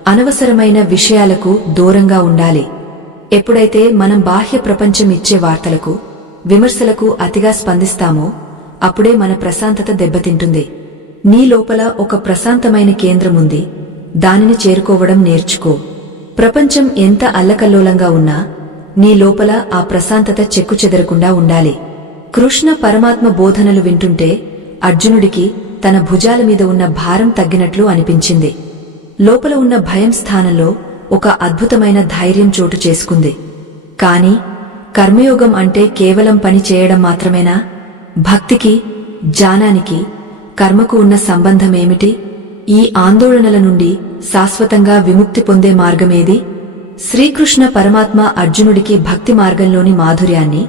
అనవసరమైన విషయాలకు దూరంగా ఉండాలి. ఎప్పుడైతే మనం బాహ్య ప్రపంచం ఇచ్చే వార్తలకు, విమర్శలకు అతిగా స్పందిస్తామో అప్పుడే మన ప్రశాంతత దెబ్బతింటుంది. నీ లోపల ఒక ప్రశాంతమైన కేంద్రముంది, దానిని చేరుకోవడం నేర్చుకో. ప్రపంచం ఎంత అల్లకల్లోలంగా ఉన్నా నీ లోపల ఆ ప్రశాంతత చెక్కుచెదరకుండా ఉండాలి. కృష్ణ పరమాత్మ బోధనలు వింటుంటే అర్జునుడికి తన భుజాల మీద ఉన్న భారం తగ్గినట్లు అనిపించింది. లోపల ఉన్న భయం స్థానంలో ఒక అద్భుతమైన ధైర్యం చోటు చేసుకుంది. కాని కర్మయోగం అంటే కేవలం పని చేయడం మాత్రమేనా? భక్తికి, జ్ఞానానికి, కర్మకు ఉన్న సంబంధమేమిటి? ఈ ఆందోళనల నుండి శాశ్వతంగా విముక్తి పొందే మార్గమేది? శ్రీకృష్ణ పరమాత్మ అర్జునుడికి భక్తి మార్గంలోని మాధుర్యాన్ని,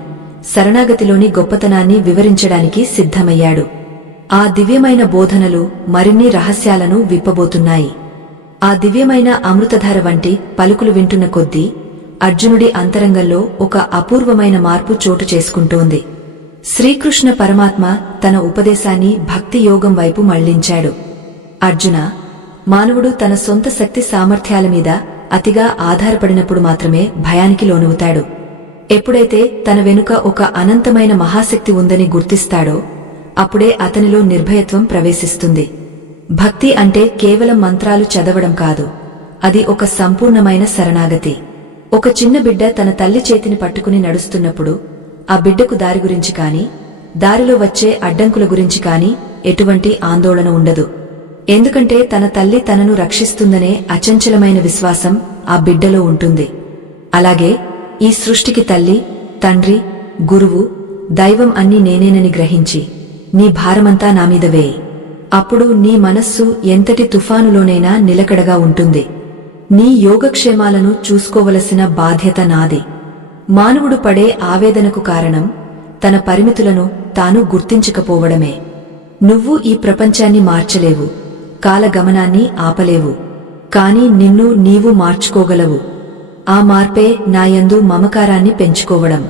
శరణాగతిలోని గొప్పతనాన్ని వివరించడానికి సిద్ధమయ్యాడు. ఆ దివ్యమైన బోధనలు మరిన్ని రహస్యాలను విప్పబోతున్నాయి. ఆ దివ్యమైన అమృతధార వంటి పలుకులు వింటున్న కొద్దీ అర్జునుడి అంతరంగంలో ఒక అపూర్వమైన మార్పు చోటు చేసుకుంటోంది. శ్రీకృష్ణ పరమాత్మ తన ఉపదేశాన్ని భక్తి యోగం వైపు మళ్లించాడు. అర్జున, మానవుడు తన సొంత శక్తి సామర్థ్యాల మీద అతిగా ఆధారపడినప్పుడు మాత్రమే భయానికి లోనవుతాడు. ఎప్పుడైతే తన వెనుక ఒక అనంతమైన మహాశక్తి ఉందని గుర్తిస్తాడో అప్పుడే అతనిలో నిర్భయత్వం ప్రవేశిస్తుంది. భక్తి అంటే కేవలం మంత్రాలు చదవడం కాదు, అది ఒక సంపూర్ణమైన శరణాగతి. ఒక చిన్న బిడ్డ తన తల్లి చేతిని పట్టుకుని నడుస్తున్నప్పుడు ఆ బిడ్డకు దారి గురించి కాని, దారిలో వచ్చే అడ్డంకుల గురించి కాని ఎటువంటి ఆందోళన ఉండదు. ఎందుకంటే తన తల్లి తనను రక్షిస్తుందనే అచంచలమైన విశ్వాసం ఆ బిడ్డలో ఉంటుంది. అలాగే ఈ సృష్టికి తల్లి, తండ్రి, గురువు, దైవం అన్నీ నేనేనని గ్రహించి నీ భారమంతా నామీద వేయి. అప్పుడు నీ మనస్సు ఎంతటి తుఫానులోనైనా నిలకడగా ఉంటుంది. నీ యోగక్షేమాలను చూసుకోవలసిన బాధ్యత నాది. మానవుడు పడే ఆవేదనకు కారణం తన పరిమితులను తాను గుర్తించకపోవడమే. నువ్వు ఈ ప్రపంచాన్ని మార్చలేవు, కాలగమనాన్ని ఆపలేవు, కాని నిన్ను నీవు మార్చుకోగలవు. ఆ మార్పే నాయందు మమకారాన్ని పెంచుకోవడం.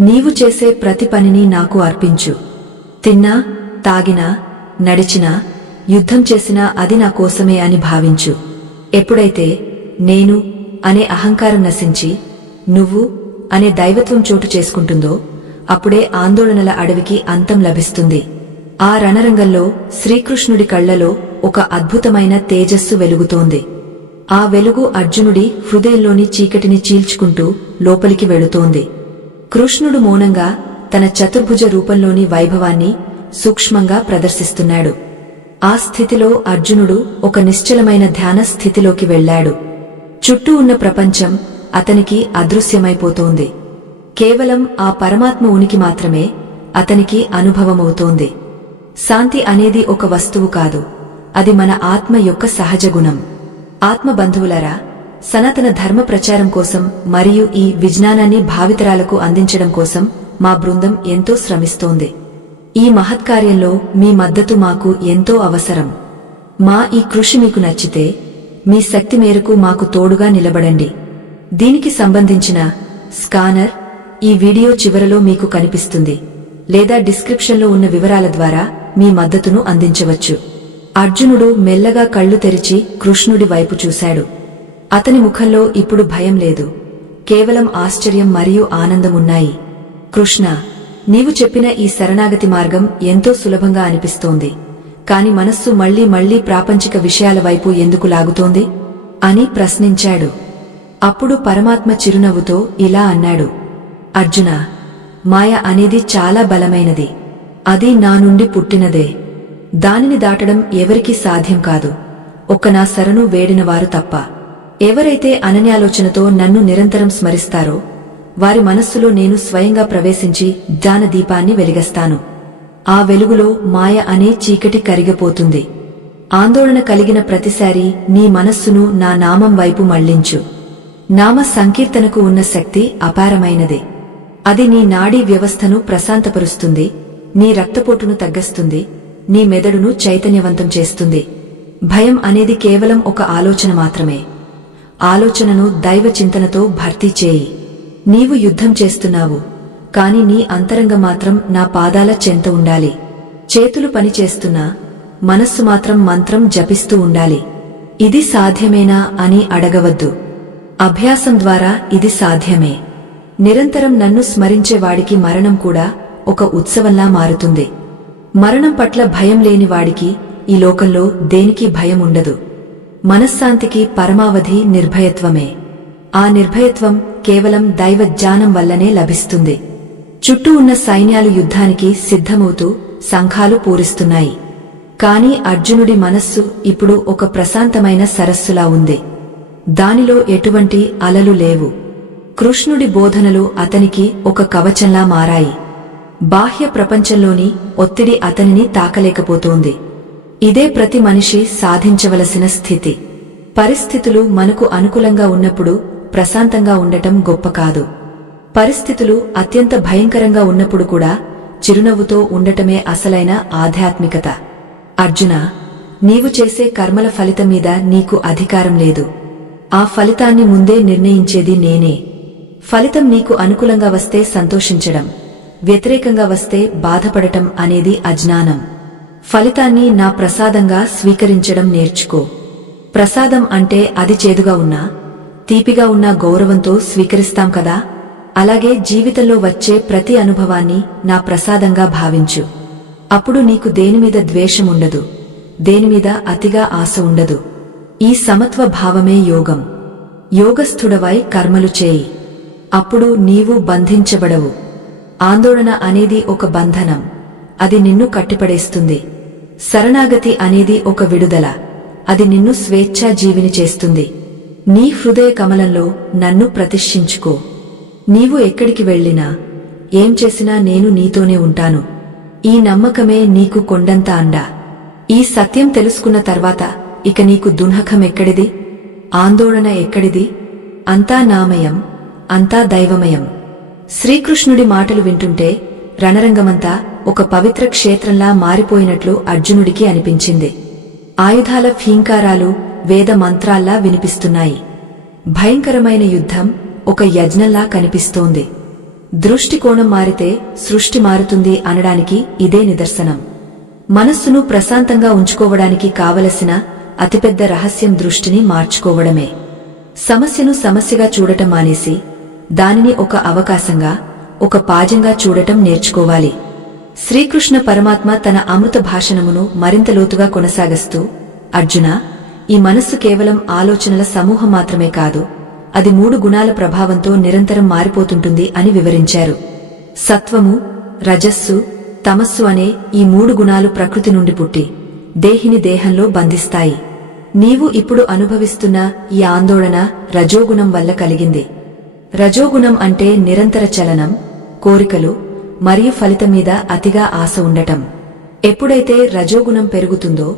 నీవు చేసే ప్రతి పనిని నాకు అర్పించు. తిన్నా, తాగినా, నడిచినా, యుద్ధం చేసినా అది నా కోసమే అని భావించు. ఎప్పుడైతే నేను అనే అహంకారం నశించి నువ్వు అనే దైవత్వం చోటు చేసుకుంటుందో అప్పుడే ఆందోళనల అడవికి అంతం లభిస్తుంది. ఆ రణరంగంలో శ్రీకృష్ణుడి కళ్లలో ఒక అద్భుతమైన తేజస్సు వెలుగుతోంది. ఆ వెలుగు అర్జునుడి హృదయంలోని చీకటిని చీల్చుకుంటూ లోపలికి వెళుతోంది. కృష్ణుడు మౌనంగా తన చతుర్భుజ రూపంలోని వైభవాన్ని సూక్ష్మంగా ప్రదర్శిస్తున్నాడు. ఆ స్థితిలో అర్జునుడు ఒక నిశ్చలమైన ధ్యాన స్థితిలోకి వెళ్లాడు. చుట్టూ ఉన్న ప్రపంచం అతనికి అదృశ్యమైపోతోంది. కేవలం ఆ పరమాత్మ ఉనికి మాత్రమే అతనికి అనుభవమవుతోంది. శాంతి అనేది ఒక వస్తువు కాదు, అది మన ఆత్మ యొక్క సహజ గుణం. ఆత్మబంధువులారా, సనాతన ధర్మ ప్రచారం కోసం మరియు ఈ విజ్ఞానాన్ని భావితరాలకు అందించడం కోసం మా బృందం ఎంతో శ్రమిస్తోంది. ఈ మహత్కార్యంలో మీ మద్దతు మాకు ఎంతో అవసరం. మా ఈ కృషి మీకు నచ్చితే మీ శక్తి మేరకు మాకు తోడుగా నిలబడండి. దీనికి సంబంధించిన స్కానర్ ఈ వీడియో చివరలో మీకు కనిపిస్తుంది, లేదా డిస్క్రిప్షన్లో ఉన్న వివరాల ద్వారా మీ మద్దతును అందించవచ్చు. అర్జునుడు మెల్లగా కళ్ళు తెరిచి కృష్ణుడి వైపు చూశాడు. అతని ముఖంలో ఇప్పుడు భయం లేదు, కేవలం ఆశ్చర్యం మరియు ఆనందమున్నాయి. కృష్ణ, నీవు చెప్పిన ఈ శరణాగతి మార్గం ఎంతో సులభంగా అనిపిస్తోంది, కాని మనస్సు మళ్లీ మళ్లీ ప్రాపంచిక విషయాల వైపు ఎందుకు లాగుతోంది అని ప్రశ్నించాడు. అప్పుడు పరమాత్మ చిరునవ్వుతో ఇలా అన్నాడు, అర్జునా, మాయ అనేది చాలా బలమైనది. అది నా నుండి పుట్టినదే. దానిని దాటడం ఎవరికీ సాధ్యం కాదు, ఒక్క నా శరణు వేడినవారు తప్ప. ఎవరైతే అనన్యాలోచనతో నన్ను నిరంతరం స్మరిస్తారో వారి మనస్సులో నేను స్వయంగా ప్రవేశించి జ్ఞానదీపాన్ని వెలిగస్తాను. ఆ వెలుగులో మాయ అనే చీకటి కరిగిపోతుంది. ఆందోళన కలిగిన ప్రతిసారి నీ మనస్సును నా నామం వైపు మళ్లించు. నామ సంకీర్తనకు ఉన్న శక్తి అపారమైనదే. అది నీ నాడీ వ్యవస్థను ప్రశాంతపరుస్తుంది, నీ రక్తపోటును తగ్గిస్తుంది, నీ మెదడును చైతన్యవంతం చేస్తుంది. భయం అనేది కేవలం ఒక ఆలోచన మాత్రమే. ఆలోచనను దైవ చింతనతో భర్తీ చేయి. నీవు యుద్ధం చేస్తున్నావు, కాని నీ అంతరంగ మాత్రం నా పాదాల చెంత ఉండాలి. చేతులు పనిచేస్తున్నా మనస్సు మాత్రం మంత్రం జపిస్తూ ఉండాలి. ఇది సాధ్యమేనా అని అడగవద్దు. అభ్యాసం ద్వారా ఇది సాధ్యమే. నిరంతరం నన్ను స్మరించేవాడికి మరణం కూడా ఒక ఉత్సవంలా మారుతుంది. మరణం పట్ల భయం లేని వాడికి ఈ లోకంలో దేనికి భయం ఉండదు. మనశ్శాంతికి పరమావధి నిర్భయత్వమే. ఆ నిర్భయత్వం కేవలం దైవ జ్ఞానం వల్లనే లభిస్తుంది. చుట్టూ ఉన్న సైన్యాలు యుద్ధానికి సిద్ధమవుతూ శంఖాలు పూరిస్తున్నాయి. కాని అర్జునుడి మనస్సు ఇప్పుడు ఒక ప్రశాంతమైన సరస్సులా ఉంది. దానిలో ఎటువంటి అలలు లేవు. కృష్ణుడి బోధనలు అతనికి ఒక కవచంలా మారాయి. బాహ్య ప్రపంచంలోని ఒత్తిడి అతనిని తాకలేకపోతోంది. ఇదే ప్రతి మనిషి సాధించవలసిన స్థితి. పరిస్థితులు మనకు అనుకూలంగా ఉన్నప్పుడు ప్రశాంతంగా ఉండటం గొప్ప కాదు. పరిస్థితులు అత్యంత భయంకరంగా ఉన్నప్పుడు కూడా చిరునవ్వుతో ఉండటమే అసలైన ఆధ్యాత్మికత. అర్జున, నీవు చేసే కర్మల ఫలితం మీద నీకు అధికారం లేదు. ఆ ఫలితాన్ని ముందే నిర్ణయించేది నేనే. ఫలితం నీకు అనుకూలంగా వస్తే సంతోషించడం, వ్యతిరేకంగా వస్తే బాధపడటం అనేది అజ్ఞానం. ఫలితాన్ని నా ప్రసాదంగా స్వీకరించడం నేర్చుకో. ప్రసాదం అంటే అది చేదుగా ఉన్నా, తీపిగా ఉన్న గౌరవంతో స్వీకరిస్తాం కదా, అలాగే జీవితంలో వచ్చే ప్రతి అనుభవాన్ని నా ప్రసాదంగా భావించు. అప్పుడు నీకు దేనిమీద ద్వేషం ఉండదు, దేనిమీద అతిగా ఆశ ఉండదు. ఈ సమత్వ భావమే యోగం. యోగస్థుడవై కర్మలు చేయి, అప్పుడు నీవు బంధించబడవు. ఆందోళన అనేది ఒక బంధనం, అది నిన్ను కట్టిపడేస్తుంది. శరణాగతి అనేది ఒక విడుదల, అది నిన్ను స్వేచ్ఛా జీవిని చేస్తుంది. నీ హృదయ కమలంలో నన్ను ప్రతిష్ఠించుకో. నీవు ఎక్కడికి వెళ్ళినా ఏం చేసినా నేను నీతోనే ఉంటాను. ఈ నమ్మకమే నీకు కొండంత అండ. ఈ సత్యం తెలుసుకున్న తర్వాత ఇక నీకు దున్హకం ఎక్కడిది, ఆందోళన ఎక్కడిది? అంతా నామయం, అంతా దైవమయం. శ్రీకృష్ణుడి మాటలు వింటుంటే రణరంగమంతా ఒక పవిత్ర క్షేత్రంలా మారిపోయినట్లు అర్జునుడికి అనిపించింది. ఆయుధాల ఫీంకారాలు వేద మంత్రాల్లా వినిపిస్తున్నాయి. భయంకరమైన యుద్ధం ఒక యజ్ఞంలా కనిపిస్తోంది. దృష్టికోణం మారితే సృష్టి మారుతుంది అనడానికి ఇదే నిదర్శనం. మనస్సును ప్రశాంతంగా ఉంచుకోవడానికి కావలసిన అతిపెద్ద రహస్యం దృష్టిని మార్చుకోవడమే. సమస్యను సమస్యగా చూడటం మానేసి దానిని ఒక అవకాశంగా, ఒక పాజంగా చూడటం నేర్చుకోవాలి. శ్రీకృష్ణ పరమాత్మ తన అమృత భాషణమును మరింత లోతుగా కొనసాగిస్తూ, అర్జునా, ఈ మనస్సు కేవలం ఆలోచనల సమూహం మాత్రమే కాదు, అది 3 గుణాల ప్రభావంతో నిరంతరం మారిపోతుంటుంది అని వివరించారు. సత్వము, రజస్సు, తమస్సు అనే ఈ 3 గుణాలు ప్రకృతి నుండి పుట్టి దేహిని దేహంలో బంధిస్తాయి. నీవు ఇప్పుడు అనుభవిస్తున్న ఈ ఆందోళన రజోగుణం వల్ల కలిగింది. రజోగుణం అంటే నిరంతర చలనం, కోరికలు మరియు ఫలితం మీద అతిగా ఆశ ఉండటం. ఎప్పుడైతే రజోగుణం పెరుగుతుందో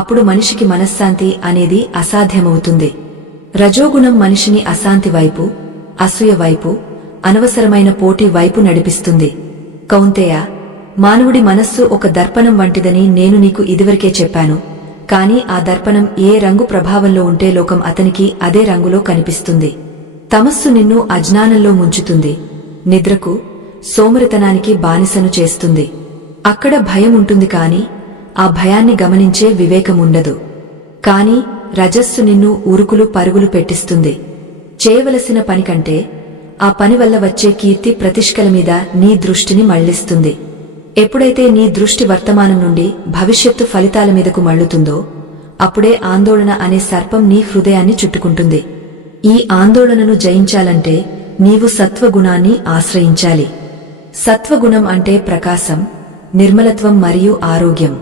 అప్పుడు మనిషికి మనశ్శాంతి అనేది అసాధ్యమవుతుంది. రజోగుణం మనిషిని అశాంతి వైపు, అసూయ వైపు, అనవసరమైన పోటీ వైపు నడిపిస్తుంది. కౌంతేయ, మానవుడి మనస్సు ఒక దర్పణం వంటిదని నేను నీకు ఇదివరకే చెప్పాను. కాని ఆ దర్పణం ఏ రంగు ప్రభావంలో ఉంటే లోకం అతనికి అదే రంగులో కనిపిస్తుంది. తమస్సు నిన్ను అజ్ఞానంలో ముంచుతుంది, నిద్రకు, సోమరితనానికి బానిసను చేస్తుంది. అక్కడ భయం ఉంటుంది కాని ఆ భయాన్ని గమనించే వివేకముండదు. కాని రజస్సు నిన్ను ఉరుకులు పరుగులు పెట్టిస్తుంది. చేయవలసిన పని కంటే ఆ పని వల్ల వచ్చే కీర్తి ప్రతిష్కల మీద నీ దృష్టిని మళ్లిస్తుంది. ఎప్పుడైతే నీ దృష్టి వర్తమానం నుండి భవిష్యత్తు ఫలితాల మీదకు మళ్లుతుందో అప్పుడే ఆందోళన అనే సర్పం నీ హృదయాన్ని చుట్టుకుంటుంది. ఈ ఆందోళనను జయించాలంటే నీవు సత్వగుణాన్ని ఆశ్రయించాలి. సత్వగుణం అంటే ప్రకాశం, నిర్మలత్వం మరియు ఆరోగ్యం.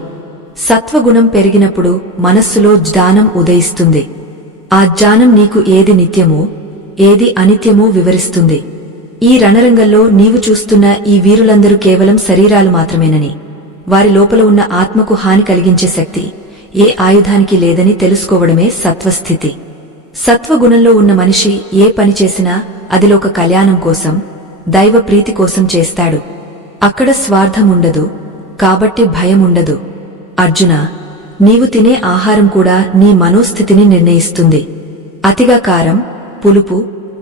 సత్వగుణం పెరిగినప్పుడు మనస్సులో జ్ఞానం ఉదయిస్తుంది. ఆ జ్ఞానం నీకు ఏది నిత్యమో, ఏది అనిత్యమో వివరిస్తుంది. ఈ రణరంగంలో నీవు చూస్తున్న ఈ వీరులందరూ కేవలం శరీరాలు మాత్రమేనని, వారి లోపల ఉన్న ఆత్మకు హాని కలిగించే శక్తి ఏ ఆయుధానికి లేదని తెలుసుకోవడమే సత్వస్థితి. సత్వగుణంలో ఉన్న మనిషి ఏ పని చేసినా అదిలోక కళ్యాణం కోసం, దైవ ప్రీతి కోసం చేస్తాడు. అక్కడ స్వార్థముండదు, కాబట్టి భయముండదు. అర్జునా, నీవు తినే ఆహారం కూడా నీ మనోస్థితిని నిర్ణయిస్తుంది. అతిగా కారం, పులుపు,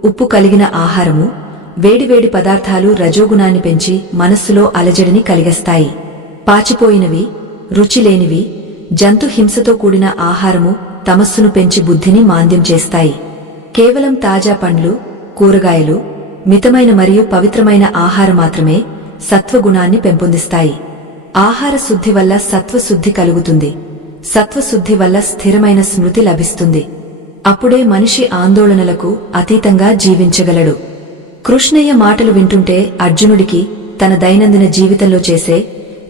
ఉప్పు కలిగిన ఆహారము, వేడివేడి పదార్థాలు రజోగుణాన్ని పెంచి మనస్సులో అలజడిని కలిగిస్తాయి. పాచిపోయినవి, రుచిలేనివి, జంతు హింసతో కూడిన ఆహారము తమస్సును పెంచి బుద్ధిని మాంద్యం చేస్తాయి. కేవలం తాజా పండ్లు, కూరగాయలు, మితమైన మరియు పవిత్రమైన ఆహారం మాత్రమే సత్వగుణాన్ని పెంపొందిస్తాయి. ఆహార శుద్ధి వల్ల సత్వశుద్ధి కలుగుతుంది. సత్వశుద్ధి వల్ల స్థిరమైన స్మృతి లభిస్తుంది. అప్పుడే మనిషి ఆందోళనలకు అతీతంగా జీవించగలడు. కృష్ణయ్య మాటలు వింటుంటే అర్జునుడికి తన దైనందిన జీవితంలో చేసే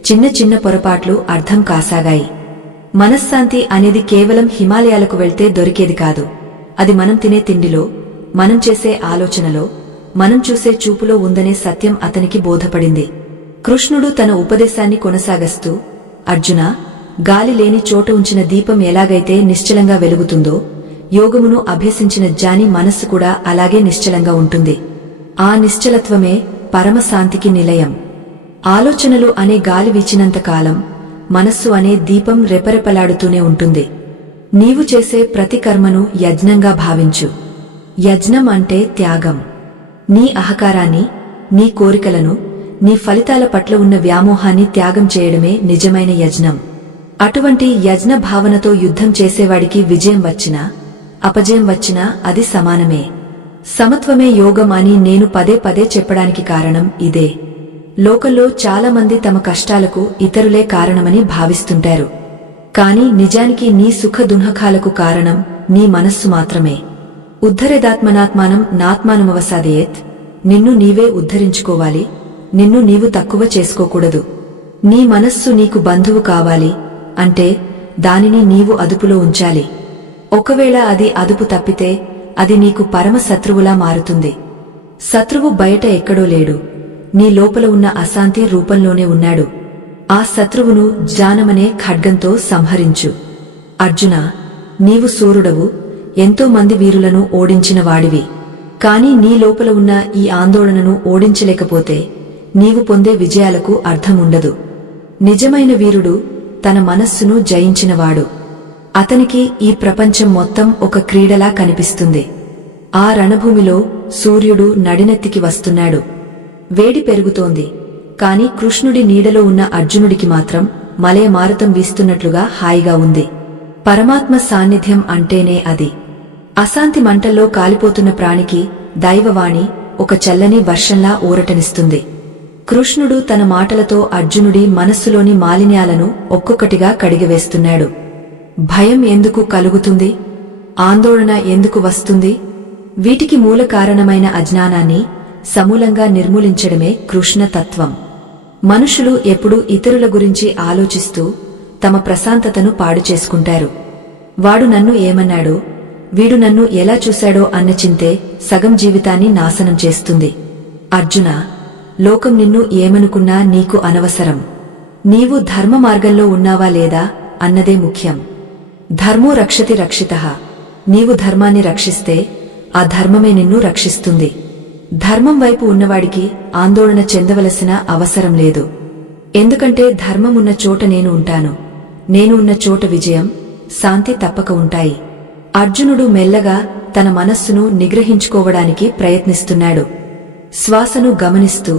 చిన్న చిన్న పొరపాట్లు అర్థం కాసాగాయి. మనశ్శాంతి అనేది కేవలం హిమాలయాలకు వెళ్తే దొరికేది కాదు. అది మనం తినే తిండిలో, మనం చేసే ఆలోచనలో, మనం చూసే చూపులో ఉందనే సత్యం అతనికి బోధపడింది. కృష్ణుడు తన ఉపదేశాన్ని కొనసాగస్తూ, అర్జునా, గాలి లేని చోట ఉంచిన దీపం ఎలాగైతే నిశ్చలంగా వెలుగుతుందో, యోగమును అభ్యసించిన జ్ఞాని మనస్సు కూడా అలాగే నిశ్చలంగా ఉంటుంది. ఆ నిశ్చలత్వమే పరమశాంతికి నిలయం. ఆలోచనలు అనే గాలి వీచినంత కాలం మనస్సు అనే దీపం రెపరెపలాడుతూనే ఉంటుంది. నీవు చేసే ప్రతి కర్మను యజ్ఞంగా భావించు. యజ్ఞం అంటే త్యాగం. నీ అహంకారాన్ని, నీ కోరికలను, నీ ఫలితాల పట్ల ఉన్న వ్యామోహాన్ని త్యాగం చేయడమే నిజమైన యజ్ఞం. అటువంటి యజ్ఞ భావనతో యుద్ధం చేసేవాడికి విజయం వచ్చినా, అపజయం వచ్చినా అది సమానమే. సమత్వమే యోగం అని నేను పదే పదే చెప్పడానికి కారణం ఇదే. లోకంలో చాలామంది తమ కష్టాలకు ఇతరులే కారణమని భావిస్తుంటారు. కాని నిజానికి నీ సుఖ దుఃఖాలకు కారణం నీ మనస్సు మాత్రమే. ఉద్ధరేదాత్మనాత్మానం నాత్మానమవసాదయేత్. నిన్ను నీవే ఉద్ధరించుకోవాలి, నిన్ను నీవు తక్కువ చేసుకోకూడదు. నీ మనస్సు నీకు బంధువు కావాలి అంటే దానిని నీవు అదుపులో ఉంచాలి. ఒకవేళ అది అదుపు తప్పితే అది నీకు పరమ శత్రువులా మారుతుంది. శత్రువు బయట ఎక్కడో లేడు, నీ లోపల ఉన్న అశాంతి రూపంలోనే ఉన్నాడు. ఆ శత్రువును జ్ఞానమనే ఖడ్గంతో సంహరించు. అర్జున, నీవు సూర్యుడవు, ఎంతో మంది వీరులను ఓడించిన వాడివి. కాని నీ లోపల ఉన్న ఈ ఆందోళనను ఓడించలేకపోతే నీవు పొందే విజయాలకు అర్థముండదు. నిజమైన వీరుడు తన మనస్సును జయించినవాడు. అతనికి ఈ ప్రపంచం మొత్తం ఒక క్రీడలా కనిపిస్తుంది. ఆ రణభూమిలో సూర్యుడు నడినెత్తికి వస్తున్నాడు. వేడి పెరుగుతోంది, కాని కృష్ణుడి నీడలో ఉన్న అర్జునుడికి మాత్రం మలయ మారుతం వీస్తున్నట్లుగా హాయిగా ఉంది. పరమాత్మ సాన్నిధ్యం అంటేనే అది. అశాంతి మంటల్లో కాలిపోతున్న ప్రాణికి దైవవాణి ఒక చల్లని వర్షంలా ఊరటనిస్తుంది. కృష్ణుడు తన మాటలతో అర్జునుడి మనస్సులోని మాలిన్యాలను ఒక్కొక్కటిగా కడిగివేస్తున్నాడు. భయం ఎందుకు కలుగుతుంది? ఆందోళన ఎందుకు వస్తుంది? వీటికి మూల కారణమైన అజ్ఞానాన్ని సమూలంగా నిర్మూలించడమే కృష్ణ తత్వం. మనుషులు ఎప్పుడూ ఇతరుల గురించి ఆలోచిస్తూ తమ ప్రశాంతతను పాడు చేసుకుంటారు. వాడు నన్ను ఏమన్నాడో, వీడు నన్ను ఎలా చూశాడో అన్న చింతే సగం జీవితాన్ని నాశనం చేస్తుంది. అర్జున, లోకం నిన్ను ఏమనుకున్నా నీకు అనవసరం. నీవు ధర్మ మార్గంలో ఉన్నావా లేదా అన్నదే ముఖ్యం. ధర్మో రక్షతి రక్షితః. నీవు ధర్మాన్ని రక్షిస్తే ఆ ధర్మమే నిన్ను రక్షిస్తుంది. ధర్మం వైపు ఉన్నవాడికి ఆందోళన చెందవలసిన అవసరం లేదు. ఎందుకంటే ధర్మమున్న చోట నేను ఉంటాను. నేను ఉన్న చోట విజయం, శాంతి తప్పక ఉంటాయి. అర్జునుడు మెల్లగా తన మనస్సును నిగ్రహించుకోవడానికి ప్రయత్నిస్తున్నాడు. శ్వాసను గమనిస్తూ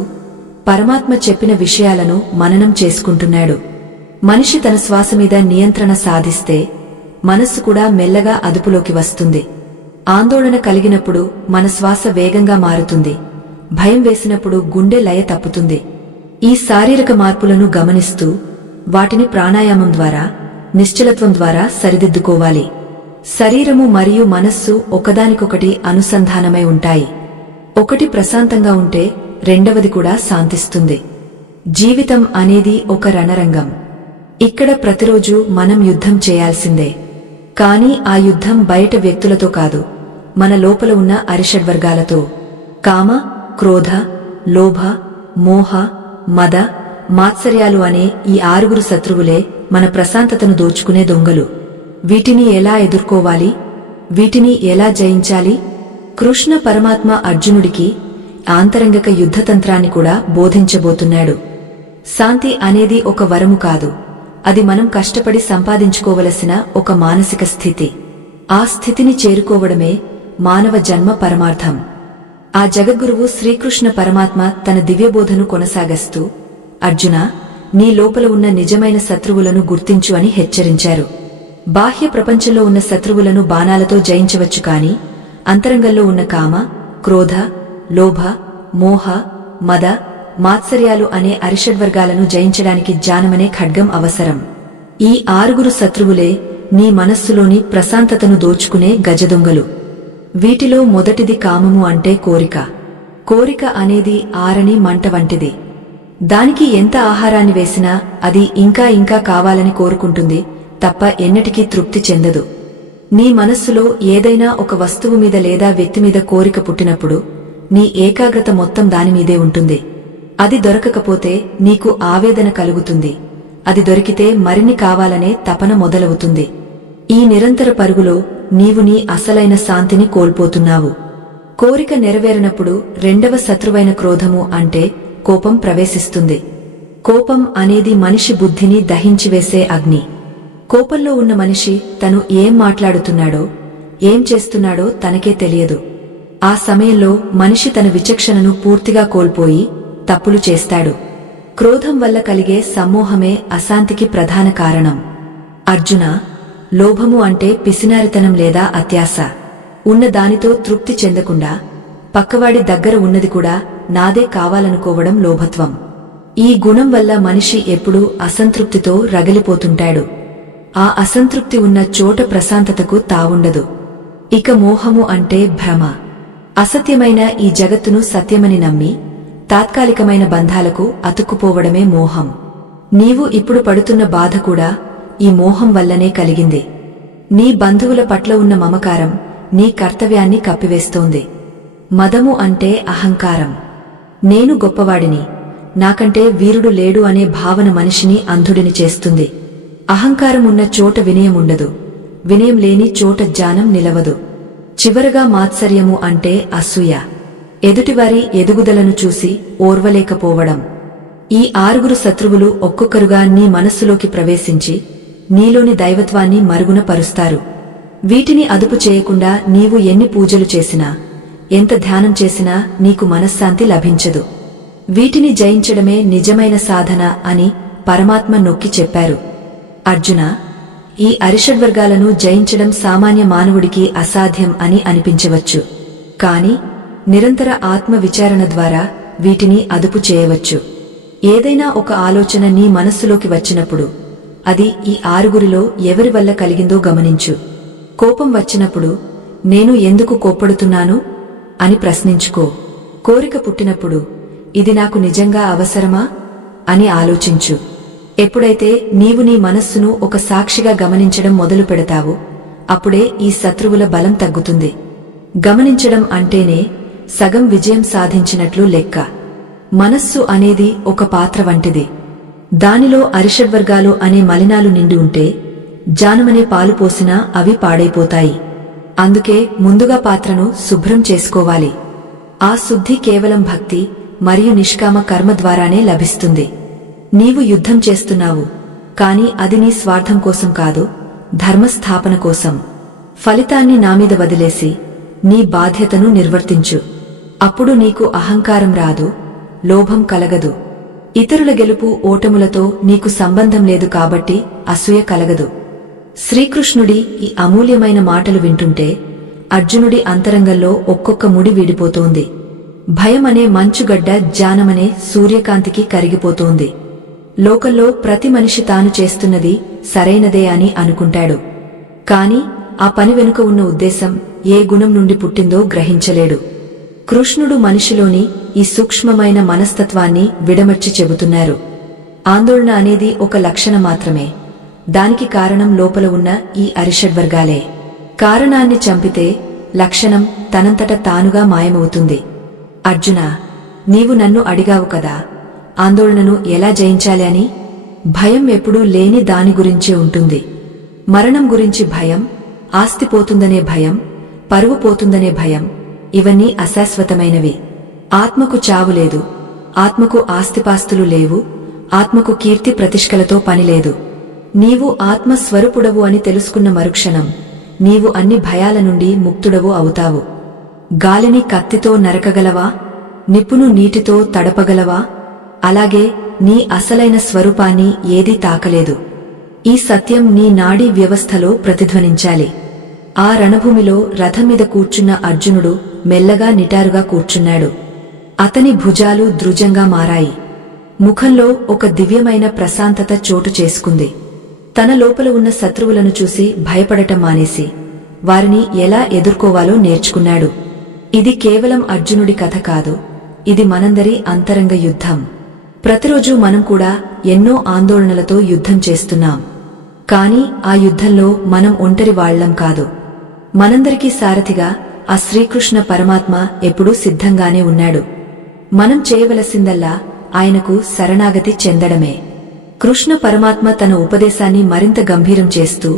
పరమాత్మ చెప్పిన విషయాలను మననం చేసుకుంటున్నాడు. మనిషి తన శ్వాస మీద నియంత్రణ సాధిస్తే మనస్సు కూడా మెల్లగా అదుపులోకి వస్తుంది. ఆందోళన కలిగినప్పుడు మన శ్వాస వేగంగా మారుతుంది. భయం వేసినప్పుడు గుండె లయ తప్పుతుంది. ఈ శారీరక మార్పులను గమనిస్తూ వాటిని ప్రాణాయామం ద్వారా, నిశ్చలత్వం ద్వారా సరిదిద్దుకోవాలి. శరీరము మరియు మనస్సు ఒకదానికొకటి అనుసంధానమై ఉంటాయి. ఒకటి ప్రశాంతంగా ఉంటే రెండవది కూడా శాంతిస్తుంది. జీవితం అనేది ఒక రణరంగం. ఇక్కడ ప్రతిరోజు మనం యుద్ధం చేయాల్సిందే. కాని ఆ యుద్ధం బయట వ్యక్తులతో కాదు, మన లోపల ఉన్న అరిషడ్వర్గాలతో. కామ, క్రోధ, లోభ, మోహ, మద, మాత్సర్యాలు అనే ఈ 6 శత్రువులే మన ప్రశాంతతను దోచుకునే దొంగలు. వీటిని ఎలా ఎదుర్కోవాలి? వీటిని ఎలా జయించాలి? కృష్ణ పరమాత్మ అర్జునుడికి ఆంతరంగిక యుద్ధతంత్రాన్ని కూడా బోధించబోతున్నాడు. శాంతి అనేది ఒక వరము కాదు, అది మనం కష్టపడి సంపాదించుకోవలసిన ఒక మానసిక స్థితి. ఆ స్థితిని చేరుకోవడమే మానవ జన్మ పరమార్థం. ఆ జగద్గురువు శ్రీకృష్ణ పరమాత్మ తన దివ్యబోధను కొనసాగస్తూ, అర్జున, నీ లోపల ఉన్న నిజమైన శత్రువులను గుర్తించు అని హెచ్చరించారు. బాహ్య ప్రపంచంలో ఉన్న శత్రువులను బాణాలతో జయించవచ్చు, కాని అంతరంగంలో ఉన్న కామ, క్రోధ, లోభ, మోహ, మద, మాత్సర్యాలు అనే అరిషడ్వర్గాలను జయించడానికి జ్ఞానమనే ఖడ్గం అవసరం. ఈ 6 శత్రువులే నీ మనస్సులోని ప్రశాంతతను దోచుకునే గజదొంగలు. వీటిలో మొదటిది కామము అంటే కోరిక. కోరిక అనేది ఆరని మంట వంటిది. దానికి ఎంత ఆహారాన్ని వేసినా అది ఇంకా ఇంకా కావాలని కోరుకుంటుంది తప్ప ఎన్నటికీ తృప్తి చెందదు. నీ మనస్సులో ఏదైనా ఒక వస్తువు మీద లేదా వ్యక్తి మీద కోరిక పుట్టినప్పుడు నీ ఏకాగ్రత మొత్తం దానిమీదే ఉంటుంది. అది దొరకకపోతే నీకు ఆవేదన కలుగుతుంది. అది దొరికితే మరిన్ని కావాలనే తపన మొదలవుతుంది. ఈ నిరంతర పరుగులో నీవు నీ అసలైన శాంతిని కోల్పోతున్నావు. కోరిక నెరవేరనప్పుడు రెండవ శత్రువైన క్రోధము అంటే కోపం ప్రవేశిస్తుంది. కోపం అనేది మనిషి బుద్ధిని దహించివేసే అగ్ని. కోపంలో ఉన్న మనిషి తను ఏం మాట్లాడుతున్నాడో, ఏం చేస్తున్నాడో తనకే తెలియదు. ఆ సమయంలో మనిషి తన విచక్షణను పూర్తిగా కోల్పోయి తప్పులు చేస్తాడు. క్రోధం వల్ల కలిగే సమ్మోహమే అశాంతికి ప్రధాన కారణం. అర్జున, లోభము అంటే పిసినారితనం లేదా అత్యాశ. ఉన్న దానితో తృప్తి చెందకుండా పక్కవాడి దగ్గర ఉన్నది కూడా నాదే కావాలనుకోవడం లోభత్వం. ఈ గుణం వల్ల మనిషి ఎప్పుడూ అసంతృప్తితో రగిలిపోతుంటాడు. ఆ అసంతృప్తి ఉన్న చోట ప్రశాంతతకు తావుండదు. ఇక మోహము అంటే భ్రమ. అసత్యమైన ఈ జగత్తును సత్యమని నమ్మి తాత్కాలికమైన బంధాలకు అతుక్కుపోవడమే మోహం. నీవు ఇప్పుడు పడుతున్న బాధ కూడా ఈ మోహం వల్లనే కలిగింది. నీ బంధువుల పట్ల ఉన్న మమకారం నీ కర్తవ్యాన్ని కప్పివేస్తోంది. మదము అంటే అహంకారం. నేను గొప్పవాడిని, నాకంటే వీరుడు లేడు అనే భావన మనిషిని అంధుడిని చేస్తుంది. అహంకారం ఉన్న చోట వినయం ఉండదు, వినయం లేని చోట జ్ఞానం నిలవదు. చివరగా మాత్సర్యము అంటే అసూయ. ఎదుటివారి ఎదుగుదలను చూసి ఓర్వలేకపోవడం. ఈ 6 శత్రువులు ఒక్కొక్కరుగా నీ మనస్సులోకి ప్రవేశించి నీలోని దైవత్వాన్ని మరుగున పరుస్తారు. వీటిని అదుపు చేయకుండా నీవు ఎన్ని పూజలు చేసినా, ఎంత ధ్యానం చేసినా నీకు మనశ్శాంతి లభించదు. వీటిని జయించడమే నిజమైన సాధన అని పరమాత్మ నొక్కి చెప్పారు. అర్జున, ఈ అరిషడ్వర్గాలను జయించడం సామాన్య మానవుడికి అసాధ్యం అని అనిపించవచ్చు. కాని నిరంతర ఆత్మ విచారణ ద్వారా వీటిని అదుపు చేయవచ్చు. ఏదైనా ఒక ఆలోచన నీ మనస్సులోకి వచ్చినప్పుడు అది ఈ 6 ఎవరి వల్ల కలిగిందో గమనించు. కోపం వచ్చినప్పుడు నేను ఎందుకు కోప్పడుతున్నాను అని ప్రశ్నించుకో. కోరిక పుట్టినప్పుడు ఇది నాకు నిజంగా అవసరమా అని ఆలోచించు. ఎప్పుడైతే నీవు నీ మనస్సును ఒక సాక్షిగా గమనించడం మొదలు పెడతావో అప్పుడే ఈ శత్రువుల బలం తగ్గుతుంది. గమనించడం అంటేనే సగం విజయం సాధించినట్లు లెక్క. మనస్సు అనేది ఒక పాత్ర వంటిది. దానిలో అరిషడ్వర్గాలు అనే మలినాలు నిండి ఉంటే జానమనే పాలు పోసినా అవి పాడైపోతాయి. అందుకే ముందుగా పాత్రను శుభ్రం చేసుకోవాలి. ఆ శుద్ధి కేవలం భక్తి మరియు నిష్కామ కర్మ ద్వారానే లభిస్తుంది. నీవు యుద్ధం చేస్తున్నావు, కాని అది నీ స్వార్థం కోసం కాదు, ధర్మస్థాపన కోసం. ఫలితాన్ని నామీద వదిలేసి నీ బాధ్యతను నిర్వర్తించు. అప్పుడు నీకు అహంకారం రాదు, లోభం కలగదు. ఇతరుల గెలుపు ఓటములతో నీకు సంబంధం లేదు కాబట్టి అసూయ కలగదు. శ్రీకృష్ణుడి ఈ అమూల్యమైన మాటలు వింటుంటే అర్జునుడి అంతరంగంలో ఒక్కొక్క ముడి వీడిపోతోంది. భయమనే మంచుగడ్డ జ్ఞానమనే సూర్యకాంతికి కరిగిపోతోంది. లోకంలో ప్రతి మనిషి తాను చేస్తున్నది సరైనదే అని అనుకుంటాడు. కాని ఆ పని వెనుక ఉన్న ఉద్దేశం ఏ గుణం నుండి పుట్టిందో గ్రహించలేడు. కృష్ణుడు మనిషిలోని ఈ సూక్ష్మమైన మనస్తత్వాన్ని విడమర్చి చెబుతున్నారు. ఆందోళన అనేది ఒక లక్షణం మాత్రమే. దానికి కారణం లోపల ఉన్న ఈ అరిషడ్వర్గాలే. కారణాన్ని చంపితే లక్షణం తనంతట తానుగా మాయమవుతుంది. అర్జునా, నీవు నన్ను అడిగావు కదా ఆందోళనను ఎలా జయించాలి అని. భయం ఎప్పుడూ లేని దాని గురించే ఉంటుంది. మరణం గురించి భయం, ఆస్తి పోతుందనే భయం, పరువు పోతుందనే భయం, ఇవన్నీ అశాశ్వతమైనవి. ఆత్మకు చావు లేదు, ఆత్మకు ఆస్తిపాస్తులు లేవు, ఆత్మకు కీర్తి ప్రతిష్కలతో పనిలేదు. నీవు ఆత్మస్వరూపుడవు అని తెలుసుకున్న మరుక్షణం నీవు అన్ని భయాల నుండి ముక్తుడవు అవుతావు. గాలిని కత్తితో నరకగలవా? నిప్పును నీటితో తడపగలవా? అలాగే నీ అసలైన స్వరూపాన్ని ఏదీ తాకలేదు. ఈ సత్యం నీ నాడీ వ్యవస్థలో ప్రతిధ్వనించాలి. ఆ రణభూమిలో రథం మీద కూర్చున్న అర్జునుడు మెల్లగా నిటారుగా కూర్చున్నాడు. అతని భుజాలు దృఢంగా మారాయి. ముఖంలో ఒక దివ్యమైన ప్రశాంతత చోటు చేసుకుంది. తన లోపల ఉన్న శత్రువులను చూసి భయపడటం మానేసి వారిని ఎలా ఎదుర్కోవాలో నేర్చుకున్నాడు. ఇది కేవలం అర్జునుడి కథ కాదు, ఇది మనందరి అంతరంగ యుద్ధం. ప్రతిరోజూ మనం కూడా ఎన్నో ఆందోళనలతో యుద్ధం చేస్తున్నాం. కాని ఆ యుద్ధంలో మనం ఒంటరి వాళ్లం కాదు. మనందరికీ సారథిగా ఆ శ్రీకృష్ణ పరమాత్మ ఎప్పుడూ సిద్ధంగానే ఉన్నాడు. మనం చేయవలసిందల్లా ఆయనకు శరణాగతి చెందడమే. కృష్ణ పరమాత్మ తన ఉపదేశాన్ని మరింత గంభీరం చేస్తూ,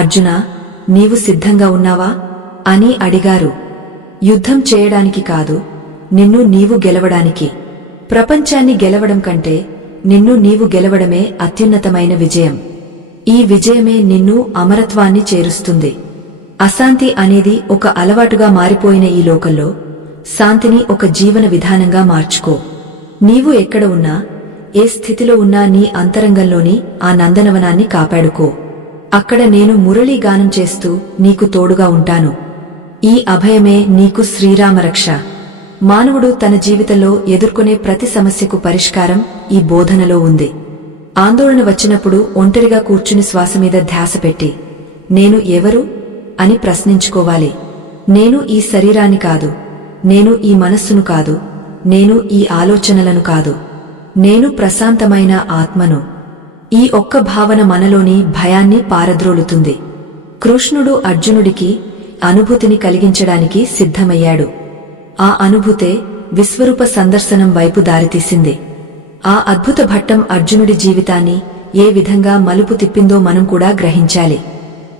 అర్జునా, నీవు సిద్ధంగా ఉన్నావా అని అడిగారు. యుద్ధం చేయడానికి కాదు, నిన్ను నీవు గెలవడానికి. ప్రపంచాన్ని గెలవడం కంటే నిన్ను నీవు గెలవడమే అత్యున్నతమైన విజయం. ఈ విజయమే నిన్ను అమరత్వాన్ని చేరుస్తుంది. అశాంతి అనేది ఒక అలవాటుగా మారిపోయిన ఈ లోకంలో శాంతిని ఒక జీవన విధానంగా మార్చుకో. నీవు ఎక్కడ ఉన్నా, ఏ స్థితిలో ఉన్నా నీ అంతరంగంలోని ఆ నందనవనాన్ని కాపాడుకో. అక్కడ నేను మురళీగానం చేస్తూ నీకు తోడుగా ఉంటాను. ఈ అభయమే నీకు శ్రీరామరక్ష. మానవుడు తన జీవితంలో ఎదుర్కొనే ప్రతి సమస్యకు పరిష్కారం ఈ బోధనలో ఉంది. ఆందోళన వచ్చినప్పుడు ఒంటరిగా కూర్చుని శ్వాస మీద ధ్యాస పెట్టి నేను ఎవరు అని ప్రశ్నించుకోవాలి. నేను ఈ శరీరాన్ని కాదు, నేను ఈ మనస్సును కాదు, నేను ఈ ఆలోచనలను కాదు, నేను ప్రశాంతమైన ఆత్మను. ఈ ఒక్క భావన మనలోని భయాన్ని పారద్రోలుతుంది. కృష్ణుడు అర్జునుడికి అనుభూతిని కలిగించడానికి సిద్ధమయ్యాడు. ఆ అనుభూతే విశ్వరూప సందర్శనం వైపు దారితీసింది. ఆ అద్భుత ఘట్టం అర్జునుడి జీవితాన్ని ఏ విధంగా మలుపు తిప్పిందో మనం కూడా గ్రహించాలి.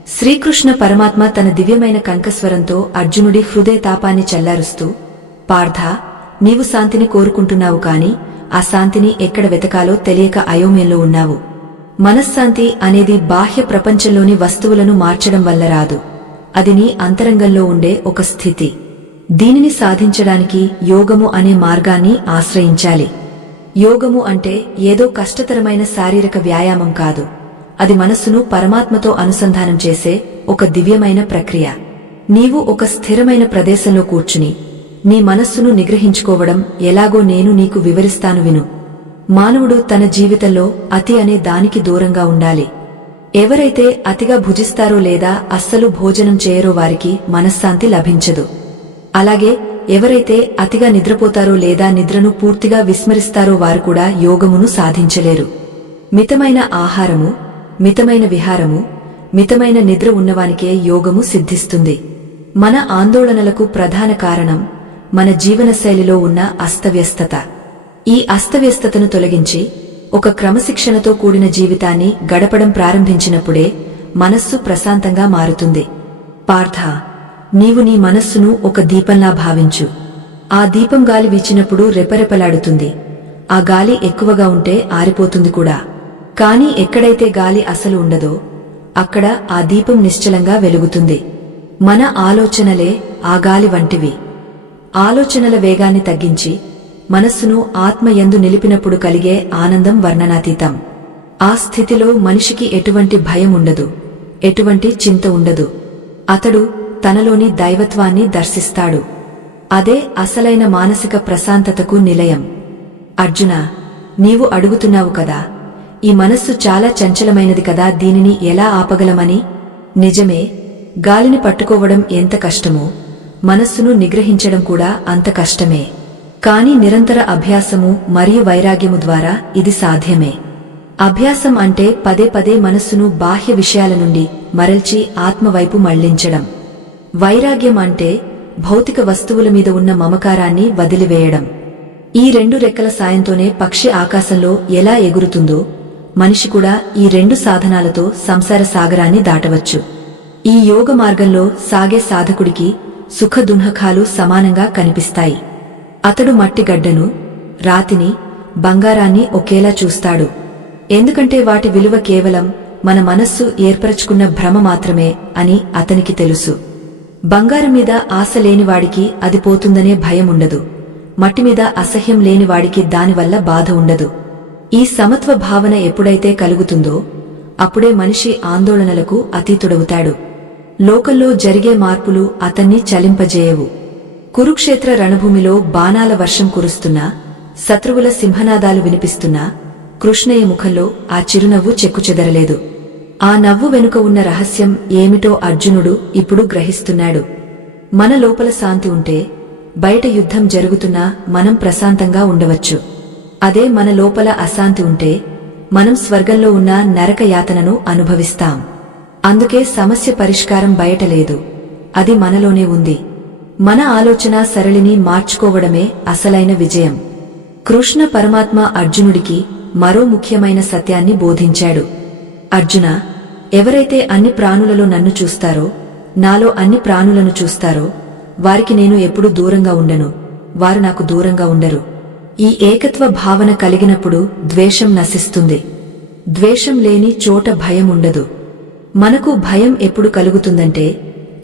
శ్రీకృష్ణ పరమాత్మ తన దివ్యమైన కంఠస్వరంతో అర్జునుడి హృదయ తాపాన్ని చల్లారుస్తూ, పార్థా, నీవు శాంతిని కోరుకుంటున్నావు కాని ఆ శాంతిని ఎక్కడ వెతకాలో తెలియక అయోమయంలో ఉన్నావు. మనశ్శాంతి అనేది బాహ్య ప్రపంచంలోని వస్తువులను మార్చడం వల్ల రాదు. అది నీ అంతరంగంలో ఉండే ఒక స్థితి. దీనిని సాధించడానికి యోగము అనే మార్గాన్ని ఆశ్రయించాలి. యోగము అంటే ఏదో కష్టతరమైన శారీరక వ్యాయామం కాదు. అది మనస్సును పరమాత్మతో అనుసంధానం చేసే ఒక దివ్యమైన ప్రక్రియ. నీవు ఒక స్థిరమైన ప్రదేశంలో కూర్చుని నీ మనస్సును నిగ్రహించుకోవడం ఎలాగో నేను నీకు వివరిస్తాను విను. మానవుడు తన జీవితంలో అతి అనే దానికి దూరంగా ఉండాలి. ఎవరైతే అతిగా భుజిస్తారో లేదా అస్సలు భోజనం చేయరో వారికి మనశ్శాంతి లభించదు. అలాగే ఎవరైతే అతిగా నిద్రపోతారో లేదా నిద్రను పూర్తిగా విస్మరిస్తారో వారు కూడా యోగమును సాధించలేరు. మితమైన ఆహారము, మితమైన విహారము, మితమైన నిద్ర ఉన్నవానికే యోగము సిద్ధిస్తుంది. మన ఆందోళనలకు ప్రధాన కారణం మన జీవనశైలిలో ఉన్న అస్తవ్యస్తత. ఈ అస్తవ్యస్తతను తొలగించి ఒక క్రమశిక్షణతో కూడిన జీవితాన్ని గడపడం ప్రారంభించినప్పుడే మనస్సు ప్రశాంతంగా మారుతుంది. పార్థా, నీవు నీ మనస్సును ఒక దీపంలా భావించు. ఆ దీపం గాలి వీచినప్పుడు రెపరెపలాడుతుంది. ఆ గాలి ఎక్కువగా ఉంటే ఆరిపోతుంది కూడా. కాని ఎక్కడైతే గాలి అసలు ఉండదో అక్కడ ఆ దీపం నిశ్చలంగా వెలుగుతుంది. మన ఆలోచనలే ఆ గాలి వంటివి. ఆలోచనల వేగాన్ని తగ్గించి మనస్సును ఆత్మయందు నిలిపినప్పుడు కలిగే ఆనందం వర్ణనాతీతం. ఆ స్థితిలో మనిషికి ఎటువంటి భయం ఉండదు, ఎటువంటి చింత ఉండదు. అతడు తనలోని దైవత్వాన్ని దర్శిస్తాడు. అదే అసలైన మానసిక ప్రశాంతతకు నిలయం. అర్జునా, నీవు అడుగుతున్నావు కదా, ఈ మనస్సు చాలా చంచలమైనది కదా, దీనిని ఎలా ఆపగలమని? నిజమే, గాలిని పట్టుకోవడం ఎంత కష్టమో మనస్సును నిగ్రహించడం కూడా అంత కష్టమే. కాని నిరంతర అభ్యాసము మరియు వైరాగ్యము ద్వారా ఇది సాధ్యమే. అభ్యాసం అంటే పదే పదే మనస్సును బాహ్య విషయాల నుండి మరల్చి ఆత్మవైపు మళ్లించడం. వైరాగ్యం అంటే భౌతిక వస్తువుల మీద ఉన్న మమకారాన్ని వదిలివేయడం. ఈ రెండు రెక్కల సాయంతోనే పక్షి ఆకాశంలో ఎలా ఎగురుతుందో మనిషి కూడా ఈ రెండు సాధనాలతో సంసార సాగరాన్ని దాటవచ్చు. ఈ యోగ మార్గంలో సాగే సాధకుడికి సుఖ దుఃఖాలు సమానంగా కనిపిస్తాయి. అతడు మట్టిగడ్డను, రాతిని, బంగారాన్ని ఒకేలా చూస్తాడు. ఎందుకంటే వాటి విలువ కేవలం మన మనస్సు ఏర్పరచుకున్న భ్రమ మాత్రమే అని అతనికి తెలుసు. బంగారం మీద ఆశ లేనివాడికి అది పోతుందనే భయం ఉండదు. మట్టి మీద అసహ్యం లేనివాడికి దానివల్ల బాధ ఉండదు. ఈ సమత్వ భావన ఎప్పుడైతే కలుగుతుందో అప్పుడే మనిషి ఆందోళనలకు అతీతుడవుతాడు. లోకంలో జరిగే మార్పులు అతన్ని చలింపజేయవు. కురుక్షేత్ర రణభూమిలో బాణాల వర్షం కురుస్తున్నా, శత్రువుల సింహనాదాలు వినిపిస్తున్నా కృష్ణయ్య ముఖంలో ఆ చిరునవ్వు చెక్కుచెదరలేదు. ఆ నవ్వు వెనుక ఉన్న రహస్యం ఏమిటో అర్జునుడు ఇప్పుడు గ్రహిస్తున్నాడు. మన లోపల శాంతి ఉంటే బయట యుద్ధం జరుగుతున్నా మనం ప్రశాంతంగా ఉండవచ్చు. అదే మన లోపల అశాంతి ఉంటే మనం స్వర్గంలో ఉన్న నరక యాతనను అనుభవిస్తాం. అందుకే సమస్య పరిష్కారం బయట లేదు, అది మనలోనే ఉంది. మన ఆలోచన సరళిని మార్చుకోవడమే అసలైన విజయం. కృష్ణ పరమాత్మ అర్జునుడికి మరో ముఖ్యమైన సత్యాన్ని బోధించాడు. అర్జునా, ఎవరైతే అన్ని ప్రాణులలో నన్ను చూస్తారో, నాలో అన్ని ప్రాణులను చూస్తారో వారికి నేను ఎప్పుడూ దూరంగా ఉండను, వారు నాకు దూరంగా ఉండరు. ఈ ఏకత్వ భావన కలిగినప్పుడు ద్వేషం నశిస్తుంది. ద్వేషం లేని చోట భయం ఉండదు. మనకు భయం ఎప్పుడు కలుగుతుందంటే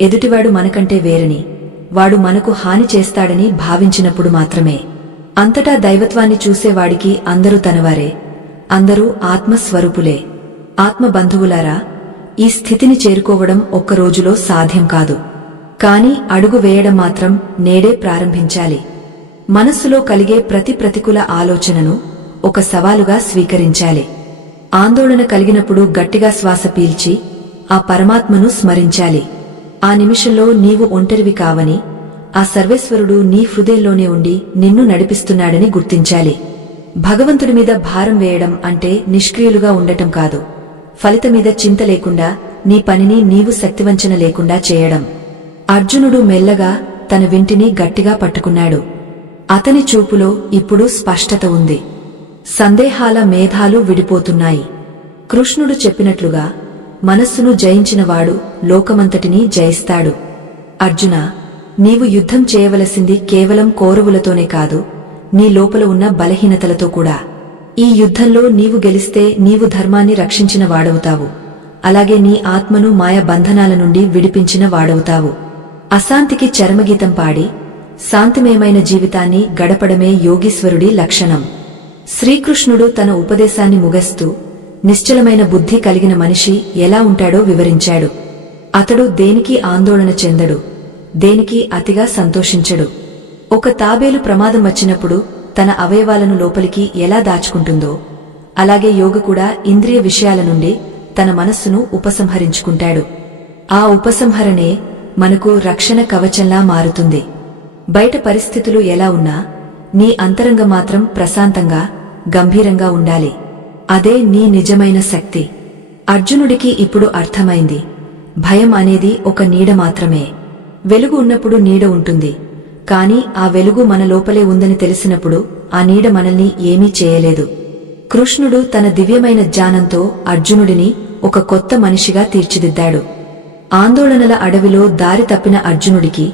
ఎదుటివాడు మనకంటే వేరని, వాడు మనకు హాని చేస్తాడని భావించినప్పుడు మాత్రమే. అంతటా దైవత్వాన్ని చూసేవాడికి అందరూ తనవారే, అందరూ ఆత్మస్వరూపులే. ఆత్మబంధువులారా, ఈ స్థితిని చేరుకోవడం ఒక్క రోజులో సాధ్యం కాదు. కాని అడుగు వేయడం మాత్రం నేడే ప్రారంభించాలి. మనస్సులో కలిగే ప్రతి ప్రతికూల ఆలోచనను ఒక సవాలుగా స్వీకరించాలి. ఆందోళన కలిగినప్పుడు గట్టిగా శ్వాస పీల్చి ఆ పరమాత్మను స్మరించాలి. ఆ నిమిషంలో నీవు ఒంటరివి కావని, ఆ సర్వేశ్వరుడు నీ హృదయంలోనే ఉండి నిన్ను నడిపిస్తున్నాడని గుర్తించాలి. భగవంతుడి మీద భారం వేయడం అంటే నిష్క్రియులుగా ఉండటం కాదు, ఫలితమీద చింత లేకుండా నీ పనిని నీవు శక్తివంచన లేకుండా చేయడం. అర్జునుడు మెల్లగా తన వింటిని గట్టిగా పట్టుకున్నాడు. అతని చూపులో ఇప్పుడు స్పష్టత ఉంది. సందేహాల మేఘాలు విడిపోతున్నాయి. కృష్ణుడు చెప్పినట్లుగా మనస్సును జయించినవాడు లోకమంతటినీ జయిస్తాడు. అర్జునా, నీవు యుద్ధం చేయవలసింది కేవలం కౌరవులతోనే కాదు, నీ లోపల ఉన్న బలహీనతలతో కూడా. ఈ యుద్ధంలో నీవు గెలిస్తే నీవు ధర్మాన్ని రక్షించిన వాడవుతావు, అలాగే నీ ఆత్మను మాయ బంధనాల నుండి విడిపించిన వాడవుతావు. అశాంతికి చరమగీతం పాడి శాంతిమయమైన జీవితాన్ని గడపడమే యోగీశ్వరుడి లక్షణం. శ్రీకృష్ణుడు తన ఉపదేశాన్ని ముగస్తూ నిశ్చలమైన బుద్ధి కలిగిన మనిషి ఎలా ఉంటాడో వివరించాడు. అతడు దేనికి ఆందోళన చెందడు, దేనికి అతిగా సంతోషించడు. ఒక తాబేలు ప్రమాదం వచ్చినప్పుడు తన అవయవాలను లోపలికి ఎలా దాచుకుంటుందో, అలాగే యోగ కూడా ఇంద్రియ విషయాల నుండి తన మనస్సును ఉపసంహరించుకుంటాడు. ఆ ఉపసంహరణే మనకు రక్షణ కవచంలా మారుతుంది. బయట పరిస్థితులు ఎలా ఉన్నా నీ అంతరంగం మాత్రం ప్రశాంతంగా, గంభీరంగా ఉండాలి. అదే నీ నిజమైన శక్తి. అర్జునుడికి ఇప్పుడు అర్థమైంది, భయం అనేది ఒక నీడ మాత్రమే. వెలుగు ఉన్నప్పుడు నీడ ఉంటుంది, కాని ఆ వెలుగు మన లోపలే ఉందని తెలిసినప్పుడు ఆ నీడ మనల్ని ఏమీ చేయలేదు. కృష్ణుడు తన దివ్యమైన జ్ఞానంతో అర్జునుడిని ఒక కొత్త మనిషిగా తీర్చిదిద్దాడు. ఆందోళనల అడవిలో దారి తప్పిన అర్జునుడికి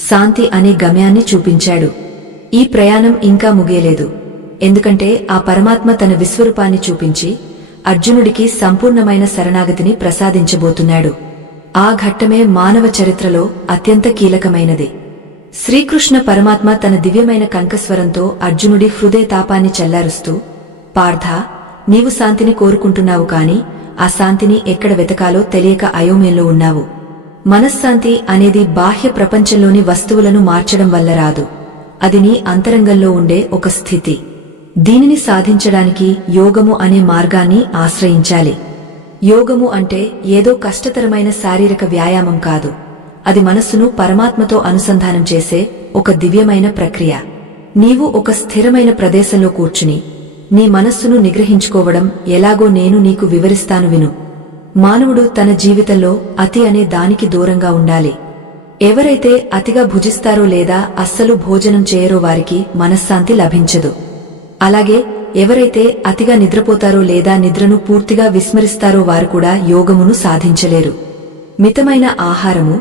శాంతి అనే గమ్యాన్ని చూపించాడు. ఈ ప్రయాణం ఇంకా ముగియలేదు, ఎందుకంటే ఆ పరమాత్మ తన విశ్వరూపాన్ని చూపించి అర్జునుడికి సంపూర్ణమైన శరణాగతిని ప్రసాదించబోతున్నాడు. ఆ ఘట్టమే మానవ చరిత్రలో అత్యంత కీలకమైనది. శ్రీకృష్ణ పరమాత్మ తన దివ్యమైన కంఠస్వరంతో అర్జునుడి హృదయ తాపాన్ని చల్లారుస్తూ, పార్థా, నీవు శాంతిని కోరుకుంటున్నావు కాని ఆ శాంతిని ఎక్కడ వెతకాలో తెలియక అయోమయంలో ఉన్నావు. మనశ్శాంతి అనేది బాహ్య ప్రపంచంలోని వస్తువులను మార్చడం వల్ల రాదు, అది నీ అంతరంగంలో ఉండే ఒక స్థితి. దీనిని సాధించడానికి యోగము అనే మార్గాన్ని ఆశ్రయించాలి. యోగము అంటే ఏదో కష్టతరమైన శారీరక వ్యాయామం కాదు, అది మనస్సును పరమాత్మతో అనుసంధానం చేసే ఒక దివ్యమైన ప్రక్రియ. నీవు ఒక స్థిరమైన ప్రదేశంలో కూర్చుని నీ మనస్సును నిగ్రహించుకోవడం ఎలాగో నేను నీకు వివరిస్తాను విను. మానవుడు తన జీవితంలో అతి అనే దానికి దూరంగా ఉండాలి. ఎవరైతే అతిగా భుజిస్తారో లేదా అస్సలు భోజనం చేయరో వారికి మనశ్శాంతి లభించదు. అలాగే ఎవరైతే అతిగా నిద్రపోతారో లేదా నిద్రను పూర్తిగా విస్మరిస్తారో వారు కూడా యోగమును సాధించలేరు. మితమైన ఆహారము,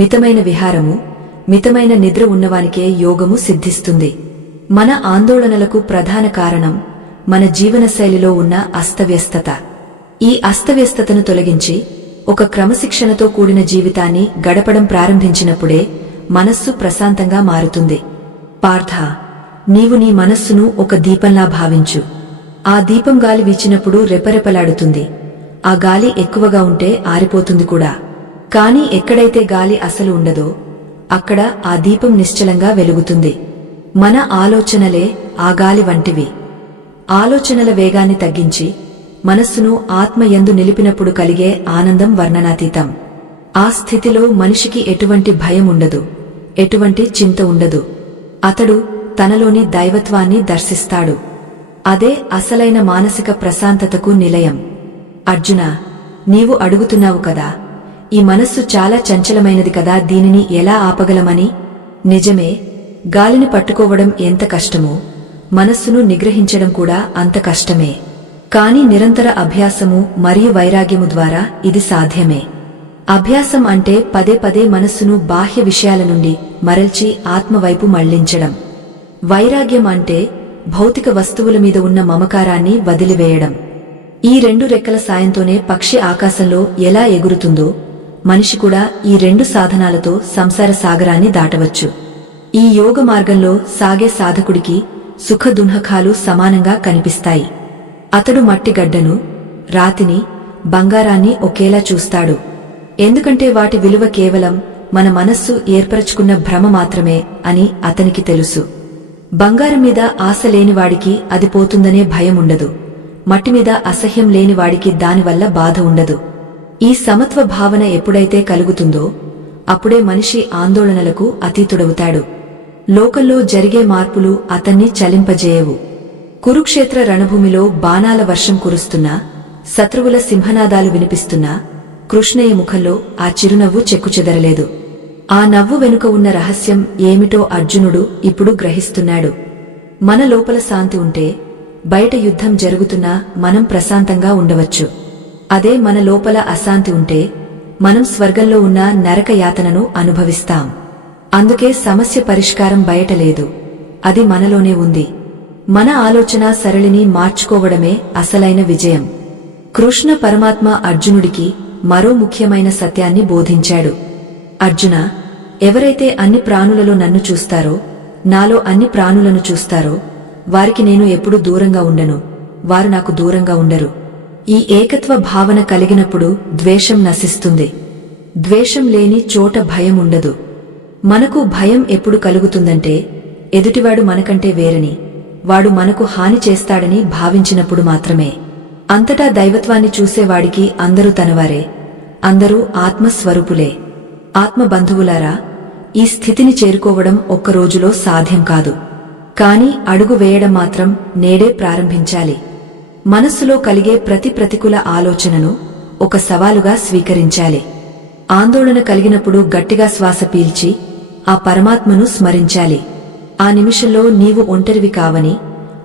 మితమైన విహారము, మితమైన నిద్ర ఉన్నవానికే యోగము సిద్ధిస్తుంది. మన ఆందోళనలకు ప్రధాన కారణం మన జీవనశైలిలో ఉన్న అస్తవ్యస్తత. ఈ అస్తవ్యస్తతను తొలగించి ఒక క్రమశిక్షణతో కూడిన జీవితాన్ని గడపడం ప్రారంభించినప్పుడే మనస్సు ప్రశాంతంగా మారుతుంది. పార్థా, నీవు నీ మనస్సును ఒక దీపంలా భావించు. ఆ దీపం గాలి వీచినప్పుడు రెపరెపలాడుతుంది. ఆ గాలి ఎక్కువగా ఉంటే ఆరిపోతుంది కూడా. కాని ఎక్కడైతే గాలి అసలు ఉండదో అక్కడ ఆ దీపం నిశ్చలంగా వెలుగుతుంది. మన ఆలోచనలే ఆ గాలి వంటివి. ఆలోచనల వేగాన్ని తగ్గించి మనస్సును ఆత్మయందు నిలిపినప్పుడు కలిగే ఆనందం వర్ణనాతీతం. ఆ స్థితిలో మనిషికి ఎటువంటి భయం ఉండదు, ఎటువంటి చింత ఉండదు. అతడు తనలోని దైవత్వాన్ని దర్శిస్తాడు. అదే అసలైన మానసిక ప్రశాంతతకు నిలయం. అర్జునా, నీవు అడుగుతున్నావు కదా, ఈ మనస్సు చాలా చంచలమైనది కదా, దీనిని ఎలా ఆపగలమని? నిజమే, గాలిని పట్టుకోవడం ఎంత కష్టమో మనస్సును నిగ్రహించడం కూడా అంత కష్టమే. కాని నిరంతర అభ్యాసము మరియు వైరాగ్యము ద్వారా ఇది సాధ్యమే. అభ్యాసం అంటే పదే పదే మనస్సును బాహ్య విషయాల నుండి మరల్చి ఆత్మవైపు మళ్లించడం. వైరాగ్యం అంటే భౌతిక వస్తువుల మీద ఉన్న మమకారాన్ని వదిలివేయడం. ఈ రెండు రెక్కల సాయంతోనే పక్షి ఆకాశంలో ఎలా ఎగురుతుందో మనిషి కూడా ఈ రెండు సాధనాలతో సంసార సాగరాన్ని దాటవచ్చు. ఈ యోగ మార్గంలో సాగే సాధకుడికి సుఖ దుఃఖాలు సమానంగా కనిపిస్తాయి. అతడు మట్టిగడ్డను, రాతిని, బంగారాన్ని ఒకేలా చూస్తాడు. ఎందుకంటే వాటి విలువ కేవలం మన మనస్సు ఏర్పరచుకున్న భ్రమ మాత్రమే అని అతనికి తెలుసు. బంగారం మీద ఆశ లేనివాడికి అది పోతుందనే భయం ఉండదు. మట్టి మీద అసహ్యం లేనివాడికి దానివల్ల బాధ ఉండదు. ఈ సమత్వ భావన ఎప్పుడైతే కలుగుతుందో అప్పుడే మనిషి ఆందోళనలకు అతీతుడవుతాడు. లోకంలో జరిగే మార్పులు అతన్ని చలింపజేయవు. కురుక్షేత్ర రణభూమిలో బాణాల వర్షం కురుస్తున్నా, శత్రువుల సింహనాదాలు వినిపిస్తున్నా కృష్ణయ్య ముఖంలో ఆ చిరునవ్వు చెక్కుచెదరలేదు. ఆ నవ్వు వెనుక ఉన్న రహస్యం ఏమిటో అర్జునుడు ఇప్పుడు గ్రహిస్తున్నాడు. మన లోపల శాంతి ఉంటే బయట యుద్ధం జరుగుతున్నా మనం ప్రశాంతంగా ఉండవచ్చు. అదే మన లోపల అశాంతి ఉంటే మనం స్వర్గంలో ఉన్న నరక యాతనను అనుభవిస్తాం. అందుకే సమస్య పరిష్కారం బయట లేదు, అది మనలోనే ఉంది. మన ఆలోచన సరళిని మార్చుకోవడమే అసలైన విజయం. కృష్ణ పరమాత్మ అర్జునుడికి మరో ముఖ్యమైన సత్యాన్ని బోధించాడు. అర్జున, ఎవరైతే అన్ని ప్రాణులలో నన్ను చూస్తారో, నాలో అన్ని ప్రాణులను చూస్తారో వారికి నేను ఎప్పుడూ దూరంగా ఉండను, వారు నాకు దూరంగా ఉండరు. ఈ ఏకత్వ భావన కలిగినప్పుడు ద్వేషం నశిస్తుంది. ద్వేషం లేని చోట భయం ఉండదు. మనకు భయం ఎప్పుడు కలుగుతుందంటే ఎదుటివాడు మనకంటే వేరని, వాడు మనకు హాని చేస్తాడని భావించినప్పుడు మాత్రమే. అంతటా దైవత్వాన్ని చూసేవాడికి అందరూ తనవారే, అందరూ ఆత్మస్వరూపులే. ఆత్మబంధువులారా, ఈ స్థితిని చేరుకోవడం ఒక్కరోజులో సాధ్యం కాదు. కాని అడుగు వేయడం మాత్రం నేడే ప్రారంభించాలి. మనస్సులో కలిగే ప్రతి ప్రతికూల ఆలోచనను ఒక సవాలుగా స్వీకరించాలి. ఆందోళన కలిగినప్పుడు గట్టిగా శ్వాస పీల్చి ఆ పరమాత్మను స్మరించాలి. ఆ నిమిషంలో నీవు ఒంటరివి కావని,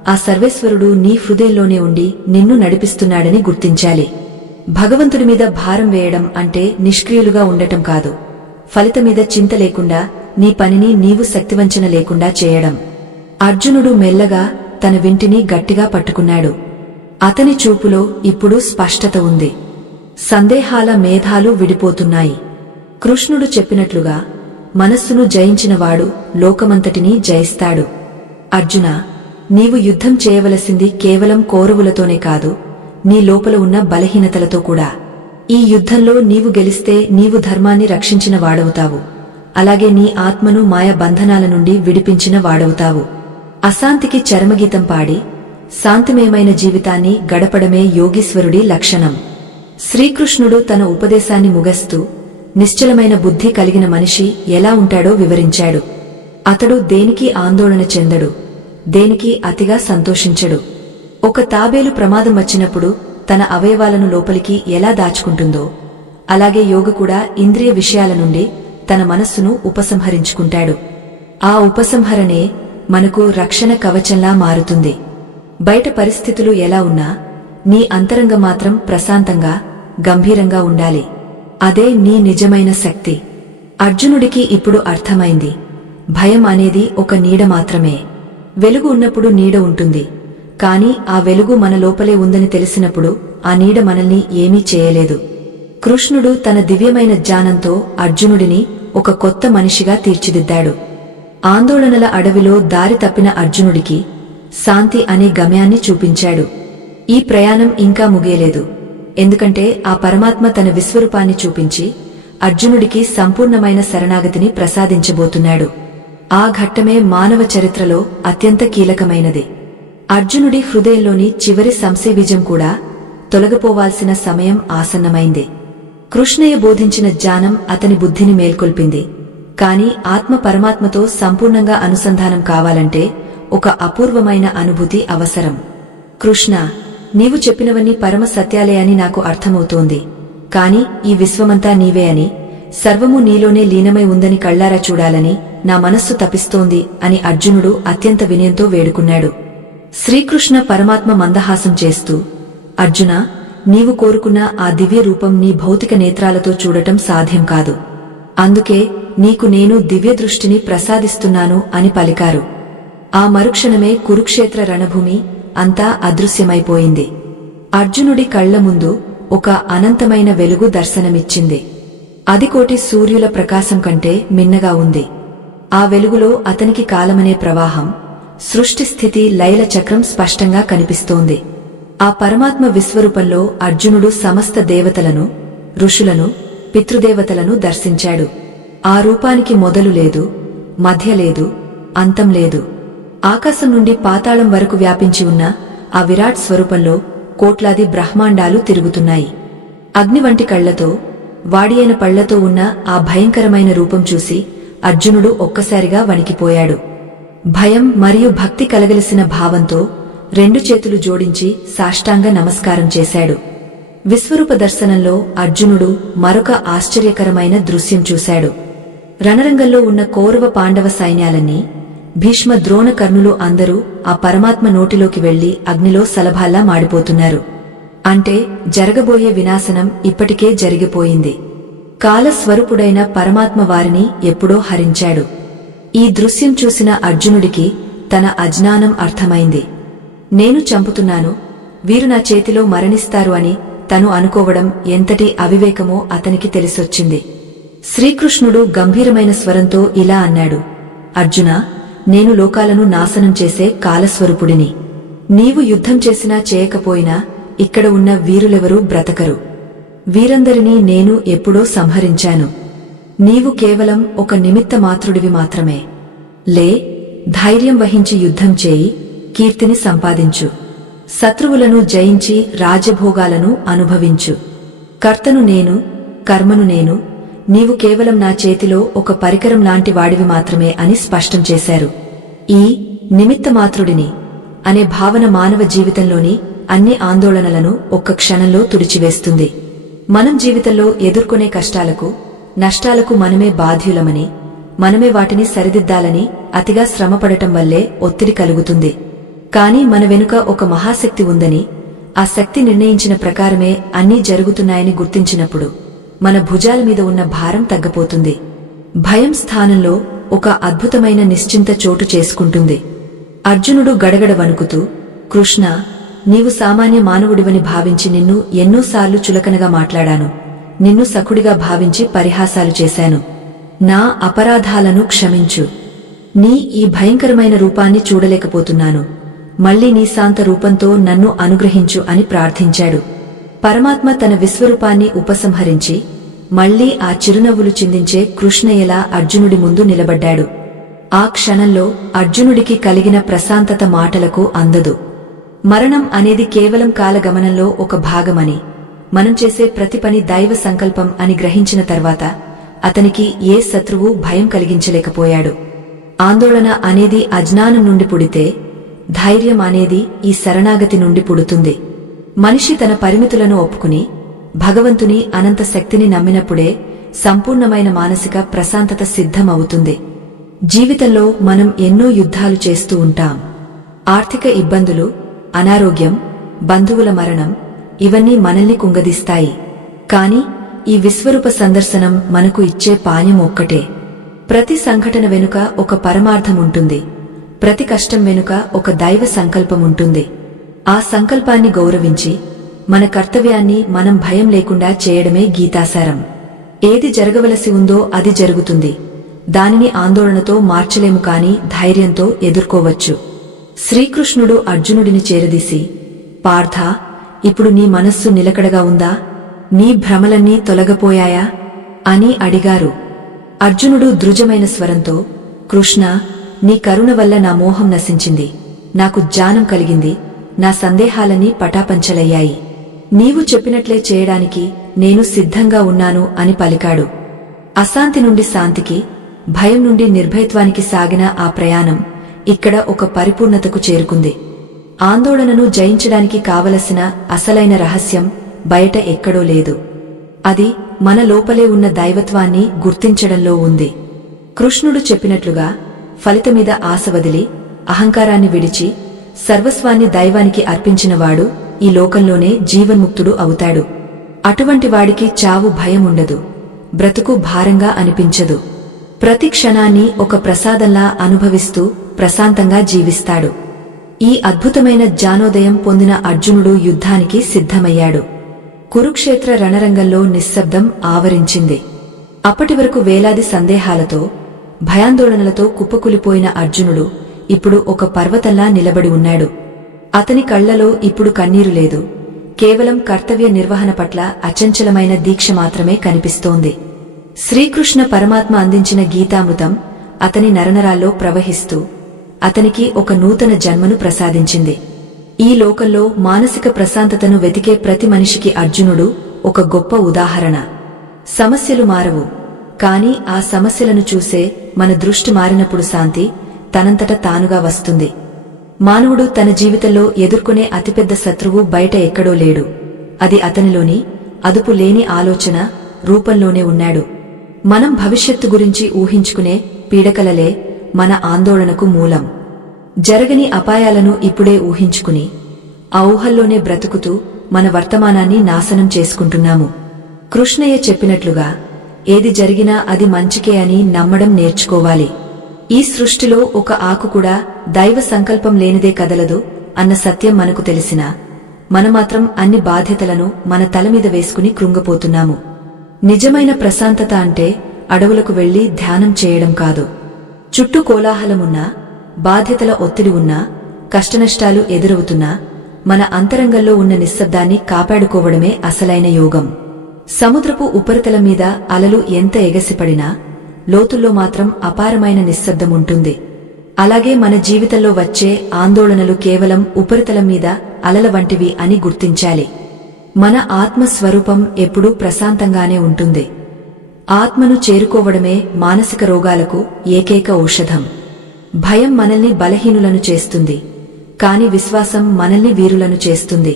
ఆ సర్వేశ్వరుడు నీ హృదయంలోనే ఉండి నిన్ను నడిపిస్తున్నాడని గుర్తించాలి. భగవంతుడి మీద భారం వేయడం అంటే నిష్క్రియులుగా ఉండటం కాదు, ఫలితమీద చింత లేకుండా నీ పనిని నీవు శక్తివంచన లేకుండా చేయడం. అర్జునుడు మెల్లగా తన వింటిని గట్టిగా పట్టుకున్నాడు. అతని చూపులో ఇప్పుడు స్పష్టత ఉంది. సందేహాల మేఘాలు విడిపోతున్నాయి. కృష్ణుడు చెప్పినట్లుగా మనస్సును జయించినవాడు లోకమంతటినీ జయిస్తాడు. అర్జునా, నీవు యుద్ధం చేయవలసింది కేవలం కౌరవులతోనే కాదు, నీ లోపల ఉన్న బలహీనతలతో కూడా. ఈ యుద్ధంలో నీవు గెలిస్తే నీవు ధర్మాన్ని రక్షించిన వాడవుతావు, అలాగే నీ ఆత్మను మాయ బంధనాల నుండి విడిపించిన వాడవుతావు. అశాంతికి చరమగీతం పాడి శాంతిమయమైన జీవితాన్ని గడపడమే యోగీశ్వరుడి లక్షణం. శ్రీకృష్ణుడు తన ఉపదేశాన్ని ముగస్తూ నిశ్చలమైన బుద్ధి కలిగిన మనిషి ఎలా ఉంటాడో వివరించాడు. అతడు దేనికి ఆందోళన చెందడు, దేనికి అతిగా సంతోషించడు. ఒక తాబేలు ప్రమాదం వచ్చినప్పుడు తన అవయవాలను లోపలికి ఎలా దాచుకుంటుందో, అలాగే యోగి కూడా ఇంద్రియ విషయాల నుండి తన మనస్సును ఉపసంహరించుకుంటాడు. ఆ ఉపసంహరణే మనకు రక్షణ కవచంలా మారుతుంది. బయట పరిస్థితులు ఎలా ఉన్నా నీ అంతరంగం మాత్రం ప్రశాంతంగా, గంభీరంగా ఉండాలి. అదే నీ నిజమైన శక్తి. అర్జునుడికి ఇప్పుడు అర్థమైంది, భయం అనేది ఒక నీడ మాత్రమే. వెలుగు ఉన్నప్పుడు నీడ ఉంటుంది, కాని ఆ వెలుగు మన లోపలే ఉందని తెలిసినప్పుడు ఆ నీడ మనల్ని ఏమీ చేయలేదు. కృష్ణుడు తన దివ్యమైన జ్ఞానంతో అర్జునుడిని ఒక కొత్త మనిషిగా తీర్చిదిద్దాడు. ఆందోళనల అడవిలో దారి తప్పిన అర్జునుడికి శాంతి అనే గమ్యాన్ని చూపించాడు. ఈ ప్రయాణం ఇంకా ముగియలేదు, ఎందుకంటే ఆ పరమాత్మ తన విశ్వరూపాన్ని చూపించి అర్జునుడికి సంపూర్ణమైన శరణాగతిని ప్రసాదించబోతున్నాడు. ఆ ఘట్టమే మానవ చరిత్రలో అత్యంత కీలకమైనది. అర్జునుడి హృదయంలోని చివరి సంశయబీజం కూడా తొలగిపోవాల్సిన సమయం ఆసన్నమైంది. కృష్ణయ్య బోధించిన జ్ఞానం అతని బుద్ధిని మేల్కొల్పింది. కాని ఆత్మ పరమాత్మతో సంపూర్ణంగా అనుసంధానం కావాలంటే ఒక అపూర్వమైన అనుభూతి అవసరం. కృష్ణ, నీవు చెప్పినవన్నీ పరమ సత్యాలే అని నాకు అర్థమవుతోంది. కాని ఈ విశ్వమంతా నీవే అని, సర్వము నీలోనే లీనమై ఉందని కళ్లారా చూడాలని నా మనస్సు తపిస్తోంది అని అర్జునుడు అత్యంత వినయంతో వేడుకున్నాడు. శ్రీకృష్ణ పరమాత్మ మందహాసం చేస్తూ, అర్జున, నీవు కోరుకున్న ఆ దివ్య రూపం నీ భౌతిక నేత్రాలతో చూడటం సాధ్యం కాదు. అందుకే నీకు నేను దివ్య దృష్టిని ప్రసాదిస్తున్నాను అని పలికారు. ఆ మరుక్షణమే కురుక్షేత్ర రణభూమి అంతా అదృశ్యమైపోయింది. అర్జునుడి కళ్ల ముందు ఒక అనంతమైన వెలుగు దర్శనమిచ్చింది. అది కోటి సూర్యుల ప్రకాశం కంటే మిన్నగా ఉంది. ఆ వెలుగులో అతనికి కాలమనే ప్రవాహం, సృష్టి స్థితి లయల చక్రం స్పష్టంగా కనిపిస్తోంది. ఆ పరమాత్మ విశ్వరూపంలో అర్జునుడు సమస్త దేవతలను, ఋషులను, పితృదేవతలను దర్శించాడు. ఆ రూపానికి మొదలు లేదు, మధ్య లేదు, అంతం లేదు. ఆకాశం నుండి పాతాళం వరకు వ్యాపించి ఉన్న ఆ విరాట్ స్వరూపంలో కోట్లాది బ్రహ్మాండాలు తిరుగుతున్నాయి. అగ్ని వంటి కళ్లతో, వాడియైన పళ్లతో ఉన్న ఆ భయంకరమైన రూపం చూసి అర్జునుడు ఒక్కసారిగా వణికిపోయాడు. భయం మరియు భక్తి కలగలిసిన భావంతో 2 చేతులు జోడించి సాష్టాంగ నమస్కారం చేశాడు. విశ్వరూప దర్శనంలో అర్జునుడు మరొక ఆశ్చర్యకరమైన దృశ్యం చూశాడు. రణరంగంలో ఉన్న కౌరవ పాండవ సైన్యాలన్నీ, భీష్మ ద్రోణ కర్ణులు అందరూ ఆ పరమాత్మ నోటిలోకి వెళ్లి అగ్నిలో సలభాల్లా మాడిపోతున్నారు. అంటే జరగబోయే వినాశనం ఇప్పటికే జరిగిపోయింది. కాలస్వరూపుడైన పరమాత్మ వారిని ఎప్పుడో హరించాడు. ఈ దృశ్యం చూసిన అర్జునుడికి తన అజ్ఞానం అర్థమైంది. నేను చంపుతున్నాను, వీరు నా చేతిలో మరణిస్తారు అని తను అనుకోవడం ఎంతటి అవివేకమో అతనికి తెలిసొచ్చింది. శ్రీకృష్ణుడు గంభీరమైన స్వరంతో ఇలా అన్నాడు, అర్జునా, నేను లోకాలను నాశనం చేసే కాలస్వరూపుడిని. నీవు యుద్ధం చేసినా చేయకపోయినా ఇక్కడ ఉన్న వీరులెవరూ బ్రతకరు. వీరందరినీ నేను ఎప్పుడో సంహరించాను. నీవు కేవలం ఒక నిమిత్త మాత్రుడివి మాత్రమే. లే, ధైర్యం వహించి యుద్ధం చేయి, కీర్తిని సంపాదించు. శత్రువులను జయించి రాజభోగాలను అనుభవించు. కర్తను నేను, కర్మను నేను, నీవు కేవలం నా చేతిలో ఒక పరికరం లాంటి వాడివి మాత్రమే అని స్పష్టం చేశారు. ఈ నిమిత్తమాత్రుడిని అనే భావన మానవ జీవితంలోని అన్ని ఆందోళనలను ఒక్క క్షణంలో తుడిచివేస్తుంది. మనం జీవితంలో ఎదుర్కొనే కష్టాలకు, నష్టాలకు మనమే బాధ్యులమని, మనమే వాటిని సరిదిద్దాలని అతిగా శ్రమపడటం వల్లే ఒత్తిడి కలుగుతుంది. కాని మన వెనుక ఒక మహాశక్తి ఉందని, ఆ శక్తి నిర్ణయించిన ప్రకారమే అన్నీ జరుగుతున్నాయని గుర్తించినప్పుడు మన భుజాల మీద ఉన్న భారం తగ్గపోతుంది. భయం స్థానంలో ఒక అద్భుతమైన నిశ్చింత చోటు చేసుకుంటుంది. అర్జునుడు గడగడ వణుకుతూ, కృష్ణా, నీవు సామాన్య మానవుడివని భావించి నిన్ను ఎన్నోసార్లు చులకనగా మాట్లాడాను. నిన్ను సఖుడిగా భావించి పరిహాసాలు చేశాను. నా అపరాధాలను క్షమించు. నీ ఈ భయంకరమైన రూపాన్ని చూడలేకపోతున్నాను. మళ్లీ నీ శాంత రూపంతో నన్ను అనుగ్రహించు అని ప్రార్థించాడు. పరమాత్మ తన విశ్వరూపాన్ని ఉపసంహరించి మళ్లీ ఆ చిరునవ్వులు చిందించే కృష్ణయ్యలా అర్జునుడి ముందు నిలబడ్డాడు. ఆ క్షణంలో అర్జునుడికి కలిగిన ప్రశాంతత మాటలకు అందదు. మరణం అనేది కేవలం కాలగమనంలో ఒక భాగమని, మనం చేసే ప్రతి పని దైవ సంకల్పం అని గ్రహించిన తర్వాత అతనికి ఏ శత్రువు భయం కలిగించలేకపోయాడు. ఆందోళన అనేది అజ్ఞానం నుండి పుడితే, ధైర్యం అనేది ఈ శరణాగతి నుండి పుడుతుంది. మనిషి తన పరిమితులను ఒప్పుకుని భగవంతుని అనంత శక్తిని నమ్మినప్పుడే సంపూర్ణమైన మానసిక ప్రశాంతత సిద్ధమవుతుంది. జీవితంలో మనం ఎన్నో యుద్ధాలు చేస్తూ ఉంటాం. ఆర్థిక ఇబ్బందులు, అనారోగ్యం, బంధువుల మరణం ఇవన్నీ మనల్ని కుంగదీస్తాయి. కాని ఈ విశ్వరూప సందర్శనం మనకు ఇచ్చే పాణ్యం ఒక్కటే. ప్రతి సంఘటన వెనుక ఒక పరమార్థముంటుంది. ప్రతి కష్టం వెనుక ఒక దైవ సంకల్పముంటుంది. ఆ సంకల్పాన్ని గౌరవించి మన కర్తవ్యాన్ని మనం భయం లేకుండా చేయడమే గీతాసారం. ఏది జరగవలసి ఉందో అది జరుగుతుంది. దానిని ఆందోళనతో మార్చలేము కాని ధైర్యంతో ఎదుర్కోవచ్చు. శ్రీకృష్ణుడు అర్జునుడిని చేరదీసి, పార్థా, ఇప్పుడు నీ మనస్సు నిలకడగా ఉందా? నీ భ్రమలన్నీ తొలగపోయాయా అని అడిగారు. అర్జునుడు దృఢమైన స్వరంతో, కృష్ణా, నీ కరుణ వల్ల నా మోహం నశించింది. నాకు జ్ఞానం కలిగింది. నా సందేహాలన్నీ పటాపంచలయ్యాయి. నీవు చెప్పినట్లే చేయడానికి నేను సిద్ధంగా ఉన్నాను అని పలికాడు. అశాంతి నుండి శాంతికి, భయం నుండి నిర్భయత్వానికి సాగిన ఆ ప్రయాణం ఇక్కడ ఒక పరిపూర్ణతకు చేరుకుంది. ఆందోళనను జయించడానికి కావలసిన అసలైన రహస్యం బయట ఎక్కడో లేదు. అది మన లోపలే ఉన్న దైవత్వాన్ని గుర్తించడంలో ఉంది. కృష్ణుడు చెప్పినట్లుగా ఫలితమీద ఆశ వదిలి, అహంకారాన్ని విడిచి సర్వస్వాన్ని దైవానికి అర్పించినవాడు ఈ లోకంలోనే జీవన్ముక్తుడు అవుతాడు. అటువంటి వాడికి చావు భయం ఉండదు. బ్రతుకు భారంగా అనిపించదు. ప్రతి క్షణాన్ని ఒక ప్రసాదంలా అనుభవిస్తూ ప్రశాంతంగా జీవిస్తాడు. ఈ అద్భుతమైన జ్ఞానోదయం పొందిన అర్జునుడు యుద్ధానికి సిద్ధమయ్యాడు. కురుక్షేత్ర రణరంగంలో నిశ్శబ్దం ఆవరించింది. అప్పటివరకు వేలాది సందేహాలతో, భయాందోళనలతో కుప్పకులిపోయిన అర్జునుడు ఇప్పుడు ఒక పర్వతంలా నిలబడి ఉన్నాడు. అతని కళ్లలో ఇప్పుడు కన్నీరు లేదు. కేవలం కర్తవ్య నిర్వహణ పట్ల అచంచలమైన దీక్ష మాత్రమే కనిపిస్తోంది. శ్రీకృష్ణ పరమాత్మ అందించిన గీతామృతం అతని నరనరాల్లో ప్రవహిస్తూ అతనికి ఒక నూతన జన్మను ప్రసాదించింది. ఈ లోకంలో మానసిక ప్రశాంతతను వెతికే ప్రతి మనిషికి అర్జునుడు ఒక గొప్ప ఉదాహరణ. సమస్యలు మారవు, కాని ఆ సమస్యలను చూసే మన దృష్టి మారినప్పుడు శాంతి తనంతట తానుగా వస్తుంది. మానవుడు తన జీవితంలో ఎదుర్కొనే అతిపెద్ద శత్రువు బయట ఎక్కడో లేడు, అది అతనిలోని అదుపు లేని ఆలోచన రూపంలోనే ఉన్నాడు. మనం భవిష్యత్తు గురించి ఊహించుకునే పీడకలలే మన ఆందోళనకు మూలం. జరగని అపాయాలను ఇప్పుడే ఊహించుకుని ఆ ఊహల్లోనే బ్రతుకుతూ మన వర్తమానాన్ని నాశనం చేసుకుంటున్నాము. కృష్ణయ్య చెప్పినట్లుగా ఏది జరిగినా అది మంచికే అని నమ్మడం నేర్చుకోవాలి. ఈ సృష్టిలో ఒక ఆకు కూడా దైవ సంకల్పం లేనిదే కదలదు అన్న సత్యం మనకు తెలిసినా మనమాత్రం అన్ని బాధ్యతలను మన తలమీద వేసుకుని కృంగపోతున్నాము. నిజమైన ప్రశాంతత అంటే అడవులకు వెళ్లి ధ్యానం చేయడం కాదు. చుట్టూ కోలాహలమున్నా, బాధ్యతల ఒత్తిడి ఉన్నా, కష్టనష్టాలు ఎదురవుతున్నా మన అంతరంగంలో ఉన్న నిశ్శబ్దాన్ని కాపాడుకోవడమే అసలైన యోగం. సముద్రపు ఉపరితలం మీద అలలు ఎంత ఎగసిపడినా లోతుల్లో మాత్రం అపారమైన నిశ్శబ్దం ఉంటుంది. అలాగే మన జీవితంలో వచ్చే ఆందోళనలు కేవలం ఉపరితలం మీద అలల వంటివి అని గుర్తించాలి. మన ఆత్మస్వరూపం ఎప్పుడూ ప్రశాంతంగానే ఉంటుంది. ఆత్మను చేరుకోవడమే మానసిక రోగాలకు ఏకైక ఔషధం. భయం మనల్ని బలహీనులను చేస్తుంది, కాని విశ్వాసం మనల్ని వీరులను చేస్తుంది.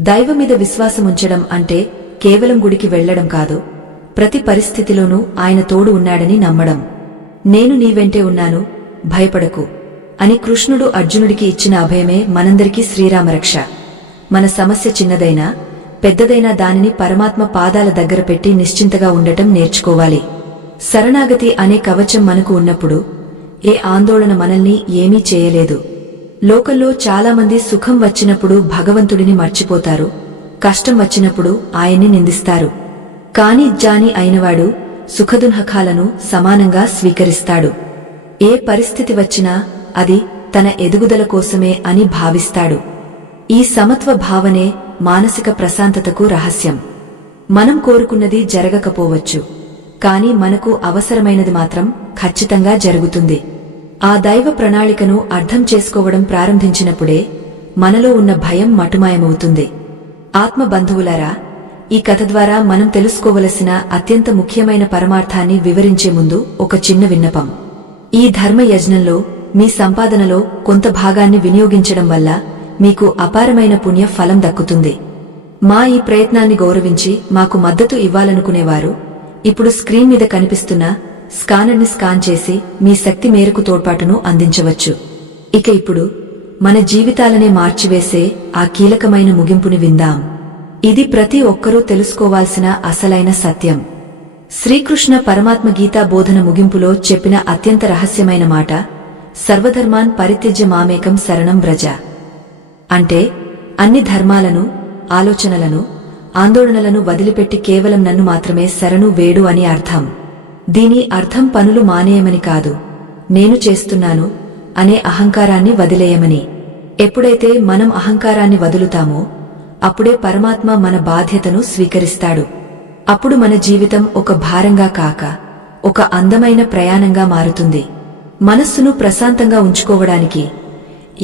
దైవమీద విశ్వాసముంచడం అంటే కేవలం గుడికి వెళ్లడం కాదు, ప్రతి పరిస్థితిలోనూ ఆయన తోడు ఉన్నాడని నమ్మడం. నేను నీ వెంటే ఉన్నాను, భయపడకు అని కృష్ణుడు అర్జునుడికి ఇచ్చిన అభయమే మనందరికీ శ్రీరామరక్ష. మన సమస్య చిన్నదైనా పెద్దదైనా దానిని పరమాత్మ పాదాల దగ్గర పెట్టి నిశ్చింతగా ఉండటం నేర్చుకోవాలి. శరణాగతి అనే కవచం మనకు ఉన్నప్పుడు ఏ ఆందోళన మనల్ని ఏమీ చేయలేదు. లోకంలో చాలామంది సుఖం వచ్చినప్పుడు భగవంతుడిని మర్చిపోతారు, కష్టం వచ్చినప్పుడు ఆయన్ని నిందిస్తారు. కాని జ్ఞాని అయినవాడు సుఖదుఃఖాలను సమానంగా స్వీకరిస్తాడు. ఏ పరిస్థితి వచ్చినా అది తన ఎదుగుదల కోసమే అని భావిస్తాడు. ఈ సమత్వ భావనే మానసిక ప్రశాంతతకు రహస్యం. మనం కోరుకున్నది జరగకపోవచ్చు, కాని మనకు అవసరమైనది మాత్రం ఖచ్చితంగా జరుగుతుంది. ఆ దైవ ప్రణాళికను అర్థం చేసుకోవడం ప్రారంభించినప్పుడే మనలో ఉన్న భయం మటుమాయమవుతుంది. ఆత్మ బంధువులారా, ఈ కథ ద్వారా మనం తెలుసుకోవలసిన అత్యంత ముఖ్యమైన పరమార్థాన్ని వివరించే ముందు ఒక చిన్న విన్నపం. ఈ ధర్మ యజ్ఞంలో మీ సంపాదనలో కొంత భాగాన్ని వినియోగించడం వల్ల మీకు అపారమైన పుణ్య ఫలం దక్కుతుంది. మా ఈ ప్రయత్నాన్ని గౌరవించి మాకు మద్దతు ఇవ్వాలనుకునేవారు ఇప్పుడు స్క్రీన్ మీద కనిపిస్తున్న స్కానర్ని స్కాన్ చేసి మీ శక్తి మేరకు తోడ్పాటును అందించవచ్చు. ఇక ఇప్పుడు మన జీవితాలనే మార్చివేసే ఆ కీలకమైన ముగింపుని విందాం. ఇది ప్రతి ఒక్కరూ తెలుసుకోవాల్సిన అసలైన సత్యం. శ్రీకృష్ణ పరమాత్మ గీతా బోధన ముగింపులో చెప్పిన అత్యంత రహస్యమైన మాట సర్వధర్మాన్ పరిత్యజ్య మామేకం శరణం వ్రజ. అంటే అన్ని ధర్మాలను, ఆలోచనలను, ఆందోళనలను వదిలిపెట్టి కేవలం నన్ను మాత్రమే శరణు వేడు అని అర్థం. దీని అర్థం పనులు మానేయమని కాదు, నేను చేస్తున్నాను అనే అహంకారాన్ని వదిలేయమని. ఎప్పుడైతే మనం అహంకారాన్ని వదులుతామో అప్పుడే పరమాత్మ మన బాధ్యతను స్వీకరిస్తాడు. అప్పుడు మన జీవితం ఒక భారంగా కాక ఒక అందమైన ప్రయాణంగా మారుతుంది. మనస్సును ప్రశాంతంగా ఉంచుకోవడానికి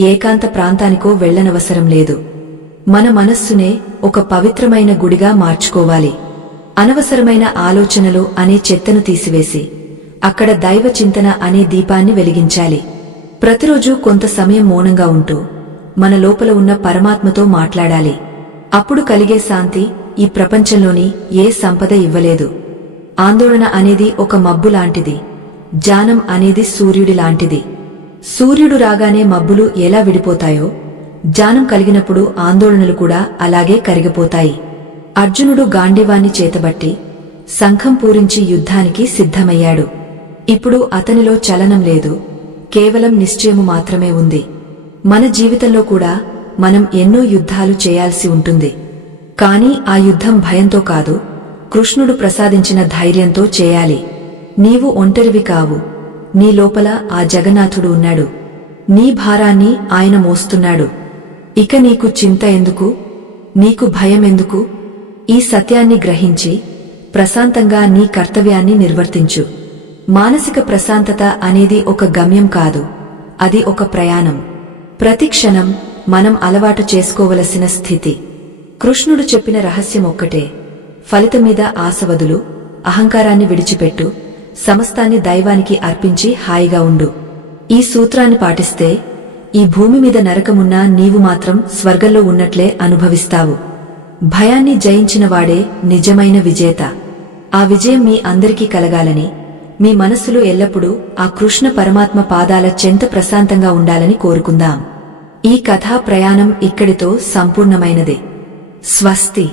ఏకాంత ప్రాంతానికో వెళ్లనవసరం లేదు. మన మనస్సునే ఒక పవిత్రమైన గుడిగా మార్చుకోవాలి. అనవసరమైన ఆలోచనలు అనే చెత్తను తీసివేసి అక్కడ దైవ చింతన అనే దీపాన్ని వెలిగించాలి. ప్రతిరోజూ కొంత సమయం మౌనంగా ఉంటూ మన లోపల ఉన్న పరమాత్మతో మాట్లాడాలి. అప్పుడు కలిగే శాంతి ఈ ప్రపంచంలోని ఏ సంపద ఇవ్వలేదు. ఆందోళన అనేది ఒక మబ్బు లాంటిది, జ్ఞానం అనేది సూర్యుడి లాంటిది. సూర్యుడు రాగానే మబ్బులు ఎలా విడిపోతాయో జ్ఞానం కలిగినప్పుడు ఆందోళనలు కూడా అలాగే కరిగిపోతాయి. అర్జునుడు గాంధీవాన్ని చేతబట్టి శంఖం పూరించి యుద్ధానికి సిద్ధమయ్యాడు. ఇప్పుడు అతనిలో చలనం లేదు, కేవలం నిశ్చయము మాత్రమే ఉంది. మన జీవితంలో కూడా మనం ఎన్నో యుద్ధాలు చేయాల్సి ఉంటుంది. కాని ఆ యుద్ధం భయంతో కాదు, కృష్ణుడు ప్రసాదించిన ధైర్యంతో చేయాలి. నీవు ఒంటరివి కావు, నీ లోపల ఆ జగన్నాథుడు ఉన్నాడు. నీ భారాన్ని ఆయన మోస్తున్నాడు. ఇక నీకు చింత ఎందుకు, నీకు భయం ఎందుకు? ఈ సత్యాన్ని గ్రహించి ప్రశాంతంగా నీ కర్తవ్యాన్ని నిర్వర్తించు. మానసిక ప్రశాంతత అనేది ఒక గమ్యం కాదు, అది ఒక ప్రయాణం. ప్రతి క్షణం మనం అలవాటు చేసుకోవలసిన స్థితి. కృష్ణుడు చెప్పిన రహస్యం ఒక్కటే, ఫలితం మీద ఆశ వదులు, అహంకారాన్ని విడిచిపెట్టు, సమస్తాన్ని దైవానికి అర్పించి హాయిగా ఉండు. ఈ సూత్రాన్ని పాటిస్తే ఈ భూమి మీద నరకమున్నా నీవు మాత్రం స్వర్గంలో ఉన్నట్లే అనుభవిస్తావు. భయాన్ని జయించినవాడే నిజమైన విజేత. ఆ విజయం మీ అందరికీ కలగాలని, మీ మనస్సులో ఎల్లప్పుడూ ఆ కృష్ణ పరమాత్మ పాదాల చెంత ప్రశాంతంగా ఉండాలని కోరుకుందాం. ఈ కథా ప్రయాణం ఇక్కడితో సంపూర్ణమైనదే. స్వస్తి.